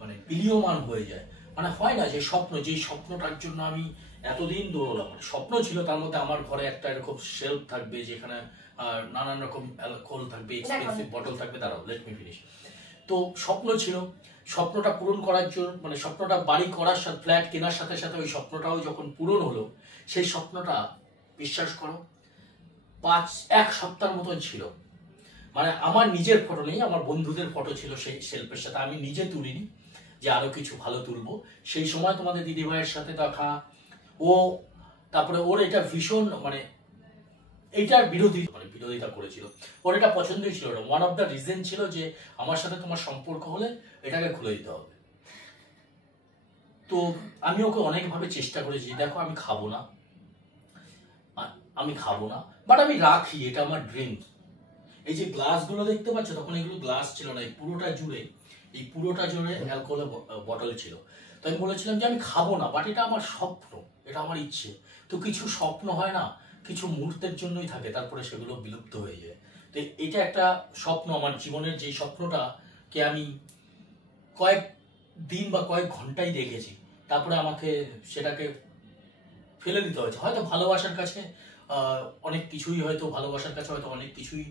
মানে বিলীয়মান হয়ে যায়। মানে হয় না যে যেই স্বপ্নটার জন্য আমি এতদিন দৌড়লাম, মানে স্বপ্ন ছিল, তার মধ্যে আমার ঘরে একটা এরকম শেলফ থাকবে, যেখানে নানান রকম অ্যালকোহল থাকবে, এক্সপেন্সিভ বটল থাকবে। দাঁড়াও, লেট মি ফিনিশ। তো স্বপ্ন ছিল, স্বপ্নটা পূরণ করার জন্য, মানে স্বপ্নটা বাড়ি করার সাথে, ফ্ল্যাট কেনার সাথে সাথে ওই স্বপ্নটাও যখন পূরণ হলো, সেই স্বপ্নটা বিশ্বাস করো 1 সপ্তাহের মতন ছিল। মানে আমার নিজের ফটো নেই, আমার বন্ধুদের ফটো ছিল সেই শেলফের সাথে, আমি নিজে তুলিনি যে আরো কিছু ভালো তুলবো। সেই সময় তোমাদের দিদিভাইয়ের সাথে দেখা, তারপরে ওর এটা ভীষণ, মানে এইটার বিরোধিতা করেছিল, ওর এটা পছন্দই ছিল না। ওয়ান অফ দ্য রিজন ছিল যে আমার সাথে তোমার সম্পর্ক হলে এটাকে খুলে দিতে হবে। তো আমি ওকে অনেকভাবে চেষ্টা করেছি, দেখো আমি খাবো না, আমি খাবো না, বাট আমি রাখি, এটা আমার ড্রিঙ্ক। এই যে গ্লাসগুলো দেখতে পাচ্ছ, তখন এগুলো গ্লাস ছিল না, এই পুরোটা জুড়ে অ্যালকোহলের বটল ছিল। তো আমি বলেছিলাম যে আমি খাবো না, বাট এটা আমার স্বপ্ন, এটা আমার ইচ্ছে। তো কিছু স্বপ্ন হয় না, কিছু মুহূর্তের জন্যই থাকে, তারপরে সেগুলো বিলুপ্ত হয়ে যায়। তো এটা একটা স্বপ্ন, আমার জীবনের যে স্বপ্নটাকে আমি কয়েক দিন বা কয়েক ঘন্টাই দেখেছি, তারপরে আমাকে সেটাকে ফেলে দিতে হয়েছে। হয়তো ভালোবাসার কাছে অনেক কিছুই, হয়তো ভালোবাসার কাছে হয়তো অনেক কিছুই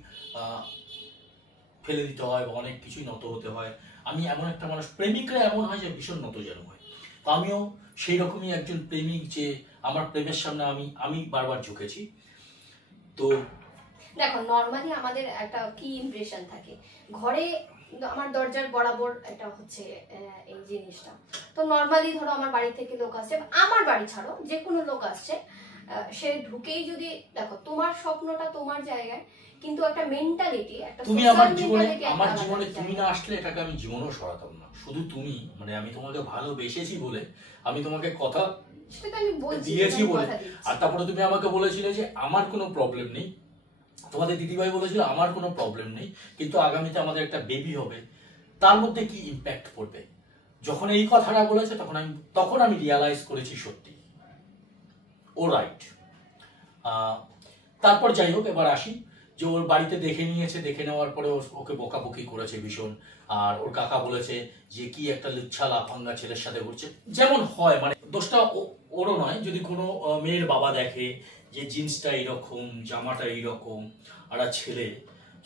ফেলে দিতে হয় বা অনেক কিছুই নত হতে হয়। আমি এমন একটা মানুষ, প্রেমিকরা এমন হয় যে ভীষণ নত যেন হয়। তো আমিও সেই রকমই একজন প্রেমিক, যে আমার প্রেমের সামনে আমি বারবার ঝুঁকেছি। তো দেখো, নর্মালি আমাদের একটা কি ইমপ্রেশন থাকে, ঘরে আমার দরজার বরাবর এটা হচ্ছে এই জিনিসটা। তো নর্মালি ধরো আমার বাড়ি থেকে লোক আসছে, আমার বাড়ি ছাড়ো যে কোনো লোক আসছে, সে ঢুকেই যদি দেখো তোমার স্বপ্নটা তোমার জায়গায়, কিন্তু একটা মেন্টালিটি, একটা তুমি আমার জীবনে তুমি না আসলে এটাকে আমি জীবনেও সরাতাম না। শুধু তুমি, মানে আমি তোমাকে ভালোবেসেছি বলে আমি তোমাকে কথা সেটা আমি বলছি দিয়েছি বলে, আর তারপরে তুমি আমাকে বলেছিলে যে আমার কোনো প্রবলেম নেই, তোমাদের দিদিভাই বলেছিল আমার কোনো প্রবলেম নেই, কিন্তু আগামীতে আমাদের একটা বেবি হবে, তার মধ্যে কি ইম্প্যাক্ট পড়বে। যখন এই কথাটা বলেছে তখন আমি রিয়ালাইজ করেছি সত্যি ও রাইট। তারপর যাই হোক, এবার আসি যে ওর বাড়িতে দেখে নিয়েছে, দেখে নেওয়ার পরে ওকে বকাবকি করেছে ভীষণ। আর ওর কাকা বলেছে যে কি একটা লুচ্ছা লাফাঙ্গা ছেলের সাথে ঘুরছে, যেমন হয়, মানে দোষটা ওরও নয়। যদি কোনো মেয়ের বাবা দেখে যে জিন্সটা এইরকম, জামাটা এইরকম, আর ছেলে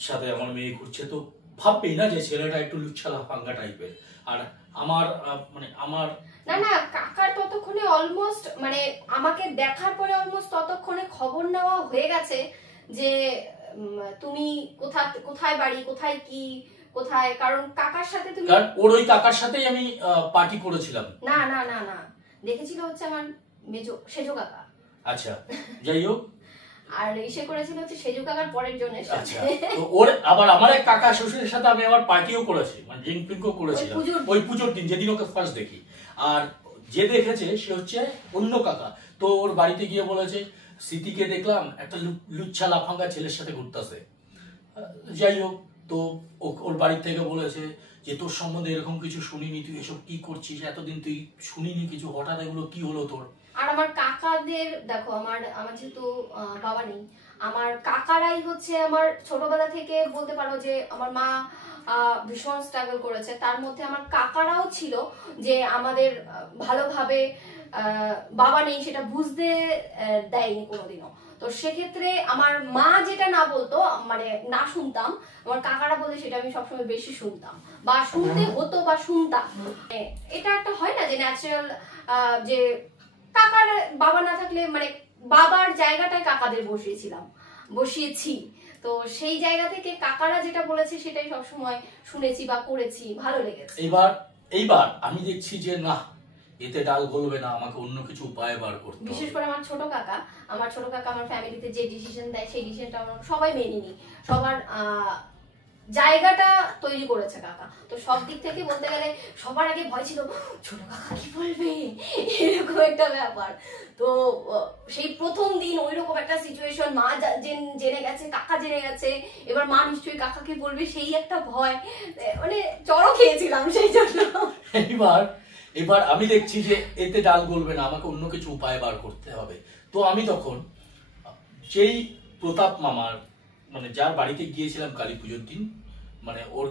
সাথে আমার মেয়ে ঘুরছে, তো ভাববেই না যে ছেলেটা একটু লুচ্ছা লাফাঙ্গা টাইপের। আর আমার না না, কাকার ততক্ষণে অলমোস্ট, মানে আমাকে দেখার পরে অলমোস্ট ততক্ষণে খবর নেওয়া হয়ে গেছে যে তুমি কোথায় বাড়ি, কোথায় কি, কোথায়, কারণ কাকার সাথে তুমি, ওর ওই কাকার সাথেই আমি পার্টি করেছিলাম। না না না না, দেখেছিল হচ্ছে আমার সেজো কাকা। আচ্ছা, যাই হোক, আর এসে করেছিল হচ্ছে সেজু কাকার পরের জনের সাথে। আচ্ছা, তো ওর আবার আমার এক কাকা শ্বশুরের সাথে আমি আবার পার্টিও করেছি, মানে ড্রিঙ্ক ফ্রিঙ্কও করেছিলাম ওই পুজোর দিন, যেদিন ওকে ফার্স্ট দেখি। আর যে দেখেছে সে হচ্ছে অন্য কাকা। তো ওর বাড়িতে গিয়ে বলেছে স্মৃতিকে দেখলাম একটা লুচ্ছা লাফাঙ্গা ছেলের সাথে ঘুরতেছে। যাই হোক, তো ওর বাড়ি থেকে বলেছে যে তোর সম্বন্ধে এরকম কিছু শুনিনি, তুই এসব কি করছিস, এতদিন তুই শুনিনি কিছু, হঠাৎ এগুলো কি হলো তোর। আর আমার কাকাদের দেখো, আমার যেহেতু বাবা নেই, আমার কাকারাই হচ্ছে আমার ছোটবেলা থেকে বলতে পারো যে আমার মা ভীষণ স্ট্রাগল করেছে, তার মধ্যে আমার কাকারাও ছিল যে আমাদের ভালোভাবে বাবা নেই সেটা বুঝতে দেয়নি কোনোদিনও। তো সেক্ষেত্রে আমার মা যেটা না বলতো, মানে না শুনতাম, আমার কাকারা বলে সেটা আমি সবসময় বেশি শুনতাম, বা শুনতে হতো বা শুনতাম। এটা একটা হয় না যে ন্যাচারাল, যে কাকার বাবা না থাকলে, মানে বাবার জায়গাটায় কাকাদের বসিয়েছি। তো সেই জায়গা থেকে কাকারা যেটা বলেছে সেটাই সবসময় শুনেছি বা করেছি, ভালো লেগেছে। এইবার আমি দেখছি যে না, এতে ডাল গলবে না, আমাকে অন্য কিছু উপায় বার করতে হবে। বিশেষ করে আমার ছোট কাকা আমার ফ্যামিলিতে যে ডিসিশন দেয় সেই ডিসিশনটা আমরা সবাই মেনে নিই, সবার জায়গাটা তৈরি করেছে কাকা। তো সব দিক থেকে বলতে গেলে সবার আগে ভয় ছিল ছোট কাকা কি বলবে, এরকম একটা ব্যাপার। তো সেই প্রথম দিন ওইরকম একটা সিচুয়েশন, মা জেনে গেছে, কাকা জেনে গেছে, এবার মা নিশ্চয়ই কাকাকে বলবে, সেই একটা ভয়, মানে চড়ও খেয়েছিলাম সেই জন্য। এবার আমি দেখছি যে এতে ডাল গলবে না, আমাকে অন্য কিছু উপায় বার করতে হবে। তো আমি তখন যেই প্রতাপ মামার, মানে যার বাড়িতে গিয়েছিলাম কালী পুজোর দিন, মানে ওর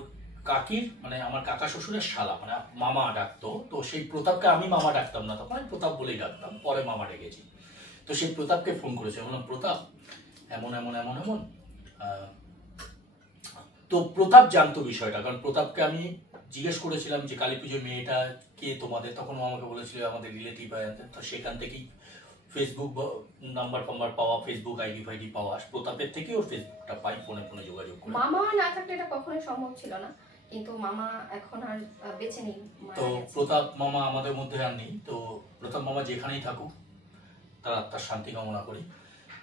কাকির, মানে আমার কাকা শ্বশুরের শালা, মানে মামা ডাকতো। তো সেই প্রতাপকে আমি মামা ডাকতাম না, তখন আমি প্রতাপ বলেই ডাকতাম, পরে মামা ডেকেছি। তো সেই প্রতাপকে ফোন করেছে, বললাম প্রতাপ এমন এমন এমন এমন। তো প্রতাপ জানতো বিষয়টা, কারণ প্রতাপকে আমি জিজ্ঞেস করেছিলাম যে কালী পুজোর মেয়েটা কে তোমাদের, তখন ও আমাকে বলেছিল আমাদের রিলেটিভ। তো সেখান থেকেই ফেসবুক নাম্বার পাওয়া, ফেসবুক আইডি পাওয়া, প্রতাপের থেকে ওর ফেসবুকটা পাই, ফোনে যোগাযোগ করে। মামা না থাকলে এটা কখনোই সম্ভব ছিল না, কিন্তু মামা এখন আর বেঁচে নেই। তো প্রতাপ মামা আমাদের মধ্যে আর নেই। তো প্রতাপ মামা যেখানেই থাকুক, তার আত্মার শান্তি কামনা করি।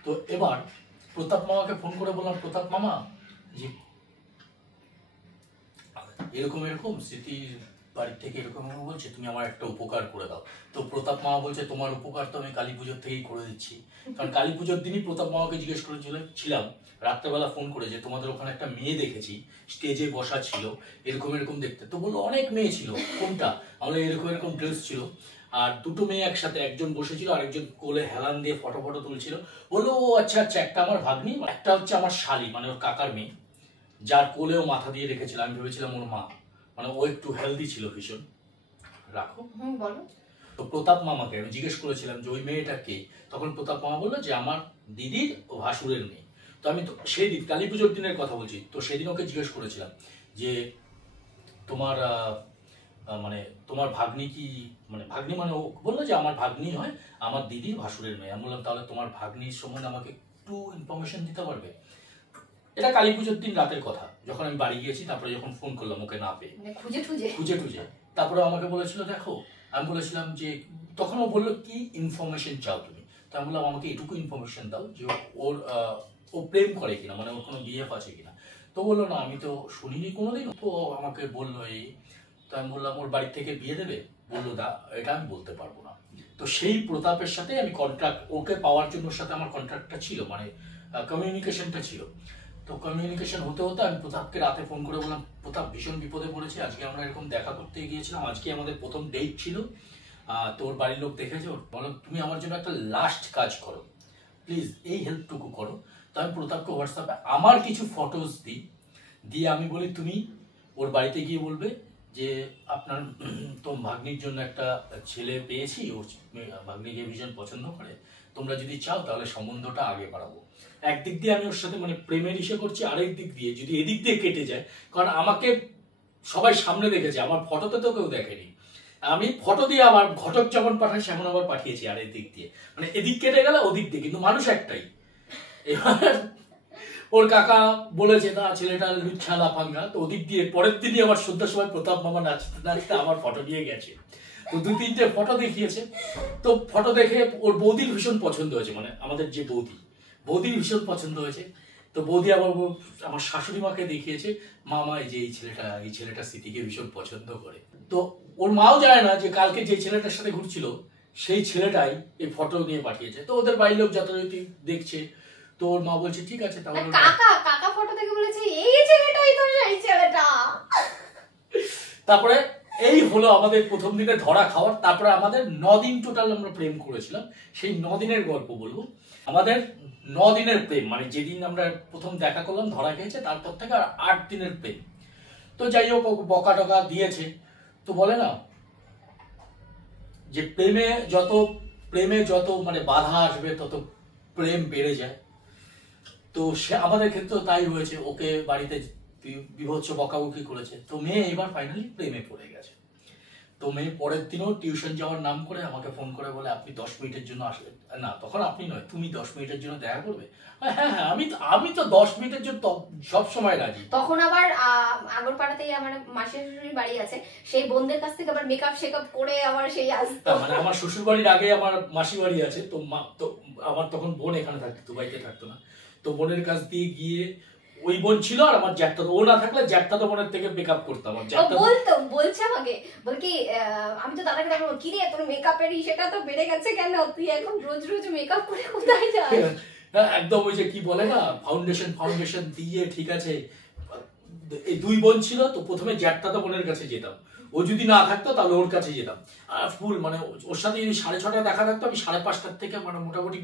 তো এবার প্রতাপ মামাকে ফোন করে বললাম, প্রতাপ মামা যে এরকম স্মৃতির বাড়ির থেকে এরকম বলছে তুমি আমার একটা উপকার করে দাও। তো প্রতাপ মামা বলছে তোমার উপকার তো আমি কালী পুজোর থেকেই করে দিচ্ছি। কারণ কালী পুজোর দিনই প্রতাপ মামাকে জিজ্ঞেস করেছিলাম রাত্রেবেলা ফোন করে যে তোমাদের ওখানে একটা মেয়ে দেখেছি স্টেজে বসা ছিল এরকম এরকম দেখতে। তো বললো অনেক মেয়ে ছিল, কোনটা? আমরা এরকম এরকম ড্রেস ছিল আর দুটো মেয়ে একসাথে, একজন বসেছিল আরেকজন কোলে হেলান দিয়ে ফটো ফটো তুলছিল। বললো ও আচ্ছা আচ্ছা, একটা আমার ভাগ্নি, একটা হচ্ছে আমার শালি মানে ওর কাকার মেয়ে, যার কোলেও মাথা দিয়ে রেখেছিল। আমি ভেবেছিলাম ওর মা, মানে ও একটু হেলদি ছিল ভীষণ। রাখো। বলো। তো প্রতাপ মামাকে আমি জিজ্ঞেস করেছিলাম যে ওই মেয়েটা কে, তখন প্রতাপ মামা বললো যে আমার দিদির ও ভাসুরের মেয়ে। তো আমি তো সেই দিন কালী পুজোর দিনের কথা বলছি, তো সেদিন ওকে জিজ্ঞেস করেছিলাম যে তোমার মানে তোমার ভাগ্নি কি, মানে ভাগ্নি মানে ও বললো যে আমার ভাগ্নি হয় আমার দিদির ভাসুরের মেয়ে। আমি বললাম তাহলে তোমার ভাগ্নির সম্বন্ধে আমাকে একটু ইনফরমেশন দিতে পারবে? এটা কালী পুজোর দিন রাতের কথা, যখন আমি বাড়ি গিয়েছি। তারপরে যখন ফোন করলাম ওকে না পেয়ে, খুঁজে খুঁজে খুঁজে খুঁজে, তারপরে আমাকে বলেছিল দেখো, আমি বলেছিলাম যে তখন ও বললো কি ইনফরমেশন চাও তুমি? তো আমি বললাম আমাকে এটুকু ইনফরমেশন দাও যে ওর ও প্রেম করে কিনা, মানে ওর কোনো বিএফ আছে কিনা। তো বললো না আমি তো শুনিনি কোনোদিন। তো আমাকে বললো এই, তো আমি বললাম ওর বাড়ি থেকে বিয়ে দেবে? বললো দা এটা আমি বলতে পারবো না। তো সেই প্রতাপের সাথে আমি কন্ট্রাক্ট, ওকে পাওয়ার জন্য ওর সাথে আমার কন্ট্রাক্টটা ছিল, মানে কমিউনিকেশনটা ছিল। তো কমিউনিকেশন হতে হতে আমি প্রতাপকে রাতে ফোন করে বললাম প্রতাপ ভীষণ বিপদে পড়েছে, আজকে আমরা এরকম দেখা করতে গিয়েছিলাম, আজকে আমাদের প্রথম ডেট ছিল, তোর বাড়ির লোক দেখেছে, বলো তুমি আমার জন্য একটা লাস্ট কাজ করো প্লিজ, এই হেল্পটুকু করো। তো আমি প্রতাপকে হোয়াটসঅ্যাপে আমার কিছু ফটোস দিয়ে আমি বলি তুমি ওর বাড়িতে গিয়ে বলবে যে আপনার তো ভাগ্নির জন্য একটা ছেলে পেয়েছি, ওর ভাগ্নিকে ভীষণ পছন্দ করে, তোমরা যদি চাও তাহলে সম্বন্ধটা আগে বাড়াবো। একদিক দিয়ে আমি ওর সাথে মানে প্রেমের ইসে করছি, আরেক দিক দিয়ে যদি এদিক দিয়ে কেটে যায়, কারণ আমাকে সবাই সামনে দেখেছে, আমার ফটোতে তো কেউ দেখেনি, আমি ফটো দিয়ে আবার ঘটক যেমন পাঠাই সেমন আবার পাঠিয়েছি আর এদিক দিয়ে, মানে এদিক কেটে গেলে ওদিক দিয়ে, কিন্তু মানুষ একটাই। এবার ওর কাকা বলেছে না ছেলেটা লুচ্ছা লাফাঙ্গা, তো ওদিক দিয়ে পরের দিনই আমার সন্ধ্যার সময় প্রতাপ মামা নাচতে নাচতে আমার ফটো নিয়ে গেছে। তো দু তিনটে ফটো দেখিয়েছে, তো ফটো দেখে ওর বৌদির ভীষণ পছন্দ হয়েছে, মানে আমাদের যে বৌদির ভীষণ পছন্দ হয়েছে। তো বৌদি আবার আমার শাশুড়ি মাকে দেখিয়েছে, মামা এই যে এই ছেলেটা স্মৃতিকে ভীষণ পছন্দ করে। তো ওর মাও জানে না যে কালকে যে ছেলেটার সাথে ঘুরছিল সেই ছেলেটাই এই ফটো নিয়ে পাঠিয়েছে। তো ওদের বাড়ির লোক যথারীতি দেখছে, তো ওর মা বলছে ঠিক আছে তাহলে কাকা ফটো দেখে বলেছে এই ছেলেটাই তো সেই ছেলেটা। তারপরে এই হলো আমাদের প্রথম দিনে ধরা খাওয়ার। তারপরে আমাদের 9 দিন টোটাল আমরা প্রেম করেছিলাম, সেই 9 দিনের গল্প বলবো। আমাদের 9 দিনের প্রেম, মানে যেদিন আমরা প্রথম দেখা করলাম ধরা খেয়েছে, তারপর থেকে আর 8 দিনের প্রেম। তো যাই হোক বকা টকা দিয়েছে। তো বলে না যে প্রেমে যত মানে বাধা আসবে তত প্রেম বেড়ে যায়। তো সে আমাদের ক্ষেত্রেও তাই হয়েছে, ওকে বাড়িতে বিভৎস বকাবকি করেছে। তো মেয়ে এবার ফাইনালি প্রেমে পড়ে গেছে। তো মেয়ে পরের দিনও টিউশন যাওয়ার নাম করে আমাকে ফোন করে বলে আপনি 10 মিনিটের জন্য আসলে না, তখন আপনি নয় তুমি 10 মিনিটের জন্য দেখা করবে। হ্যাঁ হ্যাঁ আমি তো 10 মিনিটের জন্য সব সময় রাজি। তখন আবার আগরপাড়াতেই আমার মাসির শ্বশুরের বাড়ি আছে, সেই বোনদের কাছ থেকে আবার মেকআপ শেকআপ করে আবার সেই আসতো। মানে আমার শ্বশুর বাড়ির আগে আমার মাসি বাড়ি আছে, তো আমার তখন বোন এখানে থাকতো, দুবাইতে থাকতো না। তো বোনের কাছ দিয়ে গিয়ে ওই বোন ছিল আর আমার জ্যাঠতো, ও না থাকলে জ্যাঠতো বোনের থেকে মেকআপ করতাম। বলছে আমাকে কি আমি তো দাদাকে দেখো কি রে তোর মেকআপের সেটা তো বেড়ে গেছে কেন, তুই এখন রোজ রোজ মেকআপ করে কোথায় যাস? একদম ওই যে কি বলে না ফাউন্ডেশন দিয়ে ঠিক আছে। এই দুই বোন ছিল, তো প্রথমে জ্যাঠতো বোনের কাছে যেতাম, ও যদি না থাকতো তাহলে ওর কাছে যেতাম। ফুল মানে ওর সাথে যদি 6:30 দেখা থাকতো, আমি 5:30 থেকে মানে মোটামুটি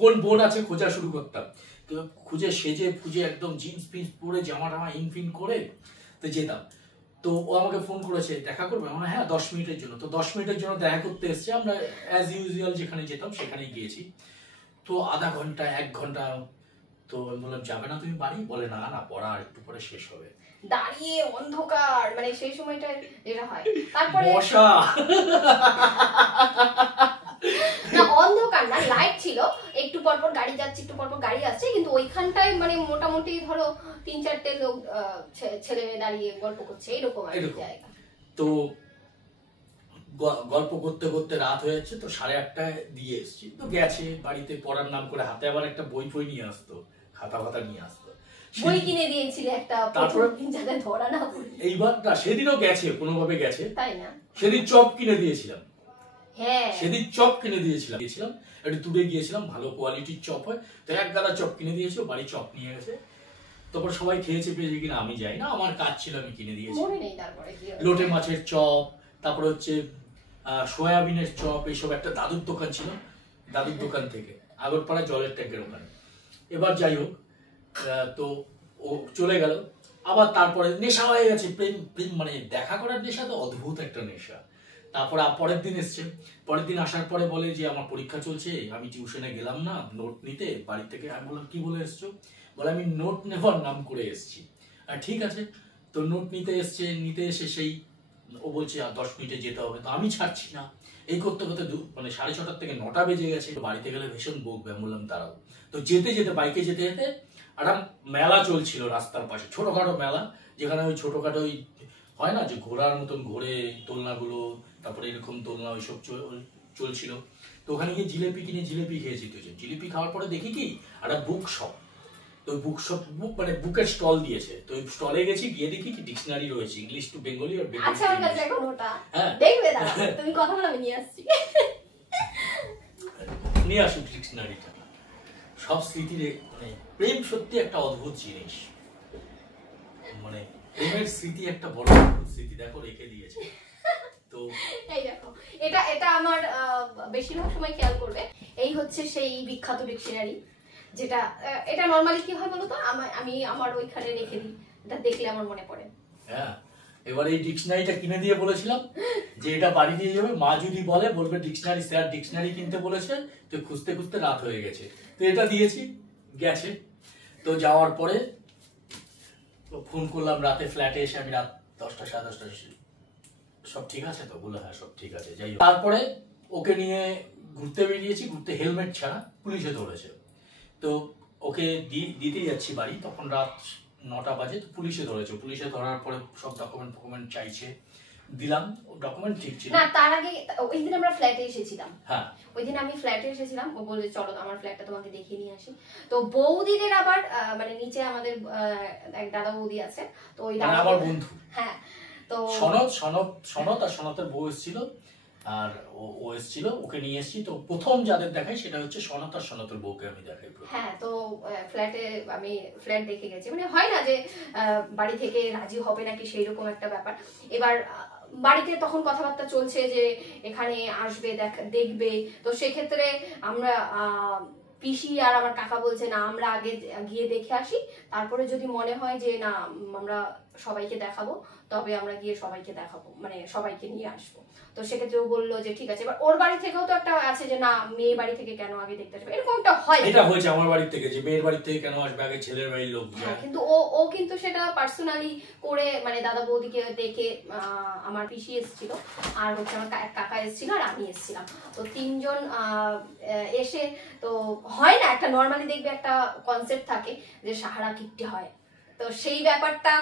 কোন বোন আছে খোঁজা শুরু করতাম। খুঁজে সেজে ফুজে একদম জিন্স পিন্স পরে জামা টামা ইনফিন করে তো যেতাম। তো ও আমাকে ফোন করেছে দেখা করবে, মানে হ্যাঁ 10 মিনিটের জন্য। তো 10 মিনিটের জন্য দেখা করতে এসছে, আমরা অ্যাজ ইউজুয়াল যেখানে যেতাম সেখানেই গিয়েছি। তো আধা ঘন্টা 1 ঘন্টা, তো আমি বললাম যাবে না তুমি বাড়ি? বলে না না পড়া আর একটু পরে শেষ হবে। দাঁড়িয়ে অন্ধকার, মানে সেই সময়টা যেটা হয় তারপরে বসা না অন্ধকার না, লাইট ছিল, একটু পরপর গাড়ি যাচ্ছে একটু পরপর গাড়ি আসছে, কিন্তু ওইখানটায় মানে মোটামুটি ধরো 3-4টে লোক ছেলে দাঁড়িয়ে গল্প করছে এরকম জায়গা। তো গল্প করতে করতে রাত হয়ে যাচ্ছে, তো 8:30টায় দিয়ে এসছি। তো গেছে বাড়িতে পড়ার নাম করে, হাতে আবার একটা বই নিয়ে আসতো, খাতা নিয়ে আসতো। বই কিনে দিয়েছিলে একটা, তারপরে যাতে ধরা না পড়ে। এইবার না, সেদিনও গেছে কোনোভাবে গেছে, তাই না? সেদিন চপ কিনে দিয়েছিলাম। হ্যাঁ, সেদিন চপ কিনে দিয়েছিলাম, একটু দূরে গিয়েছিলাম, ভালো কোয়ালিটির চপ হয়, তো এক গাদা চপ কিনে দিয়েছিল, বাড়ি চপ নিয়ে গেছে। তারপর সবাই খেয়েছে পেয়েছে কিনা আমি যাই না, আমার কাজ ছিল, আমি কিনে দিয়েছি। মনে নেই তারপরে কি হলো। লোটে মাছের চপ, তারপরে হচ্ছে সয়াবিনের চপ, এইসব একটা দাদুর দোকান ছিল, দাদুর দোকান থেকে আগরপাড়া জলের ট্যাঙ্কের ওখানে। এবার যাই হোক, তো ও চলে গেল। আবার তারপরে নেশা হয়ে গেছে, প্রেম মানে দেখা করার নেশা তো অদ্ভুত একটা নেশা। তারপরে পরের দিন এসছে, পরের দিন আসার পরে বলে যে আমার পরীক্ষা চলছে, আমি টিউশনে গেলাম না নোট নিতে বাড়ি থেকে। আমি বললাম কি বলে এসছো? বলে আমি নোট নেবার নাম করে এসছি। আর ঠিক আছে, তো নোট নিতে এসে সেই ও বলছে 10 মিনিটে যেতে হবে, তো আমি ছাড়ছি না। এই করতে করতে মানে 6:30 থেকে 9টা বেজে গেছে। বাড়িতে গেলে ভীষণ বকবে, বললাম দাঁড়াও। তো যেতে যেতে বাইকে যেতে যেতে একটা মেলা চলছিল রাস্তার পাশে, ছোটখাটো মেলা, যেখানে ওই ছোটখাটো ওই হয় না যে ঘোড়ার মতন ঘোরে দোলনাগুলো, তারপরে এরকম দোলনা ওইসব চলছিল। তো ওখানে গিয়ে জিলেপি কিনে জিলেপি খেয়েছি। তো জিলেপি খাওয়ার পরে দেখি কি একটা বুক শপ, তো বুক মানে বুকের স্টল দিয়েছে। তো ওই স্টলে গেছি, গিয়ে দেখি কি ডিকশনারি রয়েছে, ইংলিশ টু বেঙ্গলি আর বেঙ্গলি। আচ্ছা, আমার কাছে এখন ওটা হ্যাঁ দেখবে, দাঁড়াও তুমি কথা বলো, আমি নিয়ে আসছি। নিয়ে আসুক ডিকশনারিটা। সব স্মৃতি মানে প্রেম সত্যি একটা অদ্ভুত জিনিস, মানে প্রেমের স্মৃতি একটা বড় অদ্ভুত স্মৃতি, দেখো রেখে দিয়েছে। তো এই দেখো, এটা আমার বেশিরভাগ সময় খেয়াল করবে, এই হচ্ছে সেই বিখ্যাত ডিকশনারি, যেটা এটা নরমালি কি হয় বলো তো, আমি আমার ওইখানে রেখে দিই, এটা দেখলে আমার মনে পড়ে। হ্যাঁ, এবার এই ডিকশনারিটা কিনে দিয়ে বলেছিলাম যে এটা বাড়ি নিয়ে যাবে, মা যদি বলবে ডিকশনারি স্যার ডিকশনারি কিনতে বলেছেন, তো খুঁজতে খুঁজতে রাত হয়ে গেছে। তো এটা দিয়েছি, গেছে। তো যাওয়ার পরে ফোন করলাম রাতে ফ্ল্যাটে এসে, আমি রাত 10টা 10:30 সব ঠিক আছে তো? বললো হ্যাঁ সব ঠিক আছে। যাই হোক, তারপরে ওকে নিয়ে ঘুরতে বেরিয়েছি, ঘুরতে হেলমেট ছাড়া, পুলিশে ধরেছে। তো ওকে দিতে যাচ্ছি বাড়ি, তখন রাত 9টা বাজে। তো পুলিশে ধরেছে, পুলিশে ধরার পরে সব ডকুমেন্ট চাইছে, দিলাম, ডকুমেন্ট ঠিক ছিল না। তার আগে ওই দিন আমরা ফ্ল্যাটে এসেছিলাম। হ্যাঁ, ওই দিন আমি ফ্ল্যাটে এসেছিলাম, ও বলে চলো আমার ফ্ল্যাটটা তোমাকে দেখিয়ে নিয়ে আসি। তো বৌদিদের আবার মানে নিচে আমাদের এক দাদা বৌদি আছে, তো ওই দাদা আমার বন্ধু, হ্যাঁ, তো সনদ আর সনতের বউ এসেছিল, আর ও এসেছিল, ওকে নিয়ে এসেছি। তো প্রথম যাদের দেখাই সেটা হচ্ছে সনত আর সনতের বউকে আমি দেখাই। হ্যাঁ, তো ফ্ল্যাটে আমি ফ্ল্যাট দেখে গেছি, মানে হয় না যে বাড়ি থেকে রাজি হবে নাকি সেই রকম একটা ব্যাপার। এবার বাড়িতে তখন কথাবার্তা চলছে যে এখানে আসবে, দেখবে। তো সেক্ষেত্রে আমরা পিসি আর আমার কাকা বলছে না আমরা আগে গিয়ে দেখে আসি, তারপরে যদি মনে হয় যে না আমরা সবাইকে দেখাবো, তবে আমরা গিয়ে সবাইকে দেখাবো, মানে সবাইকে নিয়ে আসবো। তো সেক্ষেত্রে ও বললো যে ঠিক আছে। এবার ওর বাড়ি থেকেও তো একটা আছে যে না মেয়ে বাড়ি থেকে কেন আগে দেখতে আসবে, এরকম একটা হয়। এটা হয়েছে আমার বাড়ি থেকে যে মেয়ের বাড়ি থেকে কেন আসবে, আগে ছেলের বাড়ির লোক যায়। কিন্তু ও কিন্তু সেটা পার্সোনালি করে, মানে দাদা বৌদিকে দেখে আমার পিসি এসেছিল, আর হচ্ছে আমার কাকা এসেছিল, আর আমি এসেছিলাম। তো তিনজন এসে, তো হয় না একটা নর্মালি দেখবে একটা কনসেপ্ট থাকে যে সাহারা কিট্টি হয়, তো সেই ব্যাপারটা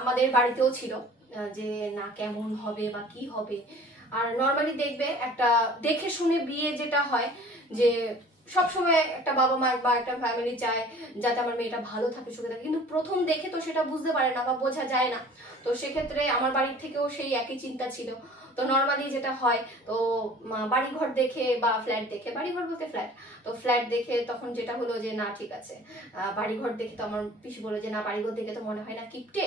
আমাদের বাড়িতেও ছিল যে না কেমন হবে বা কি হবে। আর নর্মালি দেখবে একটা দেখে শুনে বিয়ে যেটা হয় যে সবসময় একটা বাবা মা বা একটা ফ্যামিলি চায় যাতে আমার মেয়েটা ভালো থাকে, সুখে থাকে, কিন্তু প্রথম দেখে তো সেটা বুঝতে পারে না বা বোঝা যায় না। তো সেক্ষেত্রে আমার বাড়ির থেকেও সেই একই চিন্তা ছিল। তো নর্মালি যেটা হয়, তো বাড়িঘর দেখে বা ফ্ল্যাট দেখে, বাড়িঘর বলতে ফ্ল্যাট, তো ফ্ল্যাট দেখে তখন যেটা হলো যে না ঠিক আছে, বাড়িঘর দেখে তো আমার পিসি বলে যে না বাড়িঘর দেখে তো মনে হয় না কিপটে,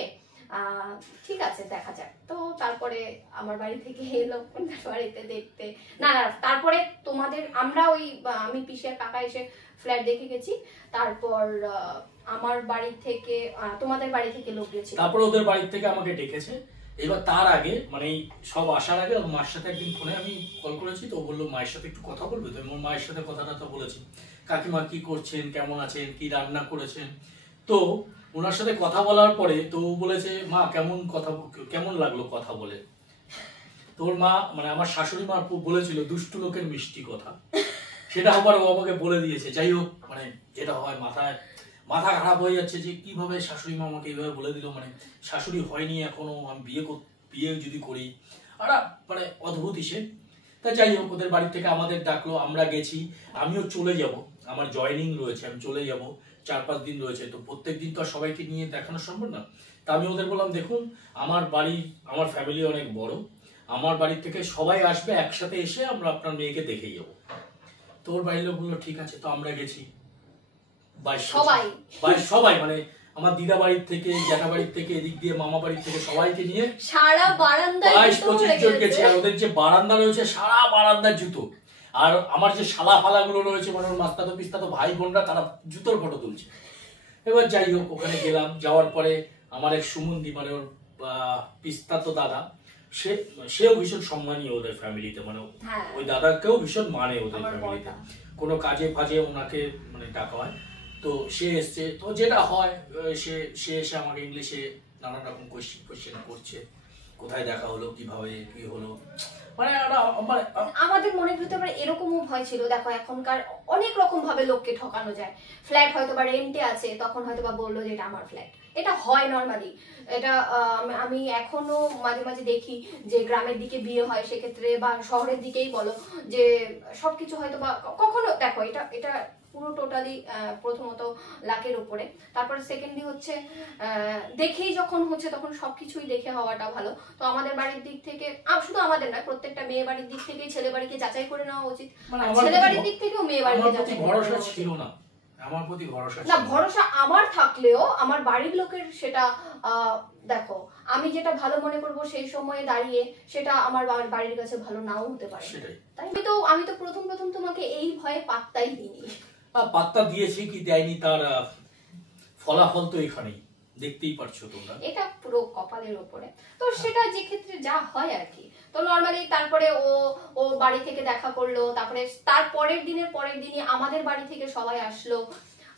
ঠিক আছে দেখা যাক। তো তারপরে আমার বাড়ি থেকে এলো বাড়িতে দেখতে, না না তারপরে তোমাদের আমরা ওই আমি পিসি আর কাকা এসে ফ্ল্যাট দেখে গেছি, তারপর আমার বাড়ি থেকে তোমাদের বাড়ি থেকে লোক গেছে, তারপর ওদের বাড়ি থেকে আমাকে ডেকেছে। এবার তার আগে মানে সব আসার আগে মার সাথে একদিন ফোনে আমি কল করেছি, তো বললো মায়ের সাথে একটু কথা বলবে। তো আমার মায়ের সাথে কথাটা তো বলেছি, কাকিমা কি করছেন, কেমন আছেন, কি রান্না করেছেন। তো ওনার সাথে কথা বলার পরে তো বলেছে মা কেমন লাগলো কথা বলে। তোর মা মানে আমার শাশুড়ি মা বলেছিল দুষ্টু লোকের মিষ্টি কথা, সেটা আবার ও আমাকে বলে দিয়েছে। যাই হোক, মানে যেটা হয় মাথা খারাপ হয়ে যাচ্ছে যে কিভাবে শাশুড়ি মা আমাকে এইভাবে বলে দিল, মানে শাশুড়ি হয়নি এখনো, আমি বিয়ে যদি করি, আর মানে অদ্ভুত হিসে। তা যাই হোক, ওদের বাড়ি থেকে আমাদের ডাকলো, আমরা গেছি, আমিও চলে যাব, আমার জয়েনিং রয়েছে, আমি চলে যাব। 4-5 দিন রয়েছে, তো প্রত্যেক দিন তো আর সবাইকে নিয়ে দেখানো সম্ভব না। তা আমি ওদের বললাম দেখুন আমার বাড়ি, আমার ফ্যামিলি অনেক বড়, আমার বাড়ি থেকে সবাই আসবে, একসাথে এসে আমরা আপনার মেয়েকে দেখেই যাবো। তো ওর বাড়ির লোক বললো ঠিক আছে। তো আমরা গেছি সবাই মানে আমার দিদা বাড়ির থেকে, জ্যাঠা বাড়ির থেকে, এদিক দিয়ে মামা বাড়ির থেকে সবাইকে নিয়ে সারা বারান্দায় 22-25 জন গেছে। আর ওদের যে বারান্দা রয়েছে সারা বারান্দার জুতো, আর আমার যে শালা ফালা গুলো রয়েছে মানে ওর মাস্তাতো পিস্তাতো ভাই বোনরা তারা জুতোর ফটো তুলছে। এবার যাই হোক ওখানে গেলাম, যাওয়ার পরে আমার এক সুমন্দি মানে ওর পিস্তাতো দাদা, সেও ভীষণ সম্মানীয় ওদের ফ্যামিলিতে, মানে ওই দাদাকেও ভীষণ মানে ওদের ফ্যামিলিতে, কোনো কাজে ফাজে ওনাকে মানে ডাকা হয়। তো সে এসছে, তো যেটা হয় সে এসে আমাকে ইংলিশে নানান রকম কোয়েশ্চেন করছে, কোথায় দেখা হলো, কিভাবে কি হলো, মানে আমাদের মনের ভিতরে এরকমও ভয় ছিল। দেখো এখনকার অনেক রকম ভাবে লোককে ঠকানো যায়। ফ্ল্যাট হয়তো বা রেন্টে আছে, তখন হয়তো বা বললো যে এটা আমার ফ্ল্যাট, এটা হয় নর্মালি। এটা আমি এখনো মাঝে মাঝে দেখি যে গ্রামের দিকে বিয়ে হয়, সেক্ষেত্রে বা শহরের দিকেই বলো, যে সবকিছু হয়তো বা কখনো দেখো এটা পুরো টোটালি প্রথমত লাকের উপরে, তারপর সেকেন্ডলি হচ্ছে দেখেই যখন হচ্ছে তখন সবকিছুই দেখে হওয়াটা ভালো। তো আমাদের বাড়ির দিক থেকে, শুধু আমাদের নয়, প্রত্যেকটা মেয়ে বাড়ির দিক থেকেই ছেলে বাড়িকে যাচাই করে নেওয়া উচিত, ছেলে বাড়ির দিক থেকেও মেয়ে বাড়িকে যাচাই করে নেওয়া উচিত। ছিল না আমার প্রতি ভরসা, না ভরসা আমার থাকলেও আমার বাড়ির লোকের সেটা দেখো আমি যেটা ভালো মনে করব সেই সময়ে দাঁড়িয়ে সেটা আমার বাড়ির কাছে ভালো নাও হতে পারে। তাই আমি তো প্রথম তোমাকে এই ভয়ে পাত্তাই দিইনি। পাত্তা দিয়েছি কি দেয়নি তার ফলাফল তো এখানেই দেখতেই পারছো তোমরা, এটা পুরো কপালের উপরে। তো সেটা যে ক্ষেত্রে যা হয় আর কি। তো নরমালি তারপরে ও বাড়ি থেকে দেখা করলো, তারপরে তার পরের দিনই আমাদের বাড়ি থেকে সবাই আসলো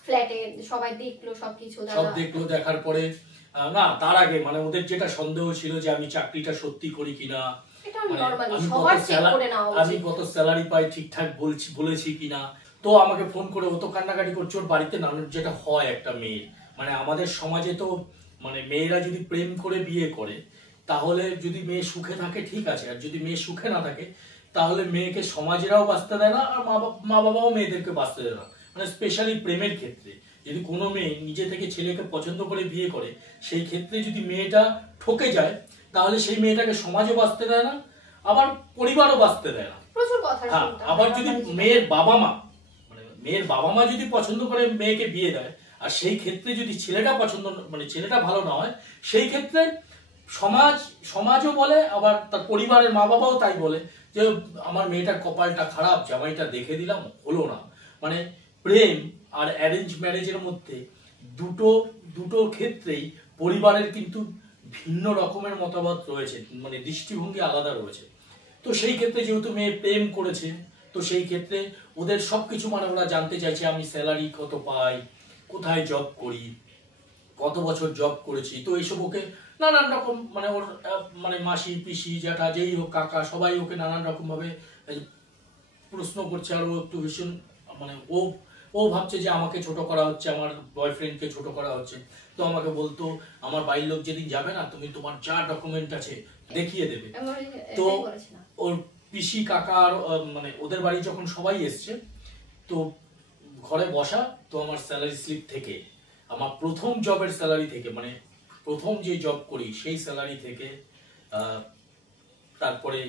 ফ্ল্যাটে, সবাই দেখলো সবকিছু, সব দেখলো। দেখার পরে না তার আগে মানে ওদের যেটা সন্দেহ ছিল যে আমি চাকরিটা সত্যি করি কিনা, আমি কত স্যালারি পাই ঠিকঠাক বলেছি কিনা। তো আমাকে ফোন করে ও তো কান্নাকাটি করছে ওর বাড়িতে নানুর, যেটা হয় একটা মেয়ের, মানে আমাদের সমাজে তো মানে মেয়েরা যদি প্রেম করে বিয়ে করে তাহলে যদি মেয়ে সুখে থাকে ঠিক আছে, আর যদি মেয়ে সুখে না থাকে তাহলে মেয়েকে সমাজেরাও বাঁচতে দেয় না, আর মা বাবাও মেয়েদেরকে বাঁচতে দেয় না। মানে স্পেশালি প্রেমের ক্ষেত্রে যদি কোনো মেয়ে নিজে থেকে ছেলেকে পছন্দ করে বিয়ে করে, সেই ক্ষেত্রে যদি মেয়েটা ঠকে যায় তাহলে সেই মেয়েটাকে সমাজও বাঁচতে দেয় না, আবার পরিবারও বাঁচতে দেয় না। হ্যাঁ, আবার যদি মেয়ের বাবা মা যদি পছন্দ করে মেয়েকে বিয়ে দেয়, আর সেই ক্ষেত্রে যদি ছেলেটা ভালো না হয়, সেই ক্ষেত্রে সমাজও বলে, আবার তার পরিবারের মা বাবাও তাই বলে যে আমার মেয়েটার কপালটা খারাপ, জামাইটা দেখে দিলাম হলো না। মানে প্রেম আর অ্যারেঞ্জ ম্যারেজের মধ্যে দুটো ক্ষেত্রেই পরিবারের কিন্তু ভিন্ন রকমের মতামত রয়েছে, মানে দৃষ্টিভঙ্গি আলাদা রয়েছে। তো সেই ক্ষেত্রে যেহেতু মেয়ে প্রেম করেছে, তো সেই ক্ষেত্রে ওদের সবকিছু মানে ওরা জানতে চাইছে আমি স্যালারি কত পাই, কোথায় জব করি, কত বছর জব করেছি। তো এইসব ওকে নানান রকম মানে ওর মানে মাসি পিসি জ্যাঠা যেই হোক কাকা সবাই ওকে নানান রকম ভাবে প্রশ্ন করছে। আর ও একটু ভীষণ মানে ও ভাবছে যে আমাকে ছোট করা হচ্ছে, আমার বয়ফ্রেন্ডকে ছোট করা হচ্ছে। তো আমাকে বলতো আমার বাড়ির লোক যেদিন যাবে না তুমি তোমার যা ডকুমেন্ট আছে দেখিয়ে দেবে। তো ওর পিসি কাকার মানে ওদের বাড়ি যখন সবাই এসছে তো ঘরে বসা, তো আমার স্যালারি স্লিপ থেকে, আমার প্রথম জবের স্যালারি থেকে, মানে প্রথম যে জব করি সেই স্যালারি থেকে তারপরে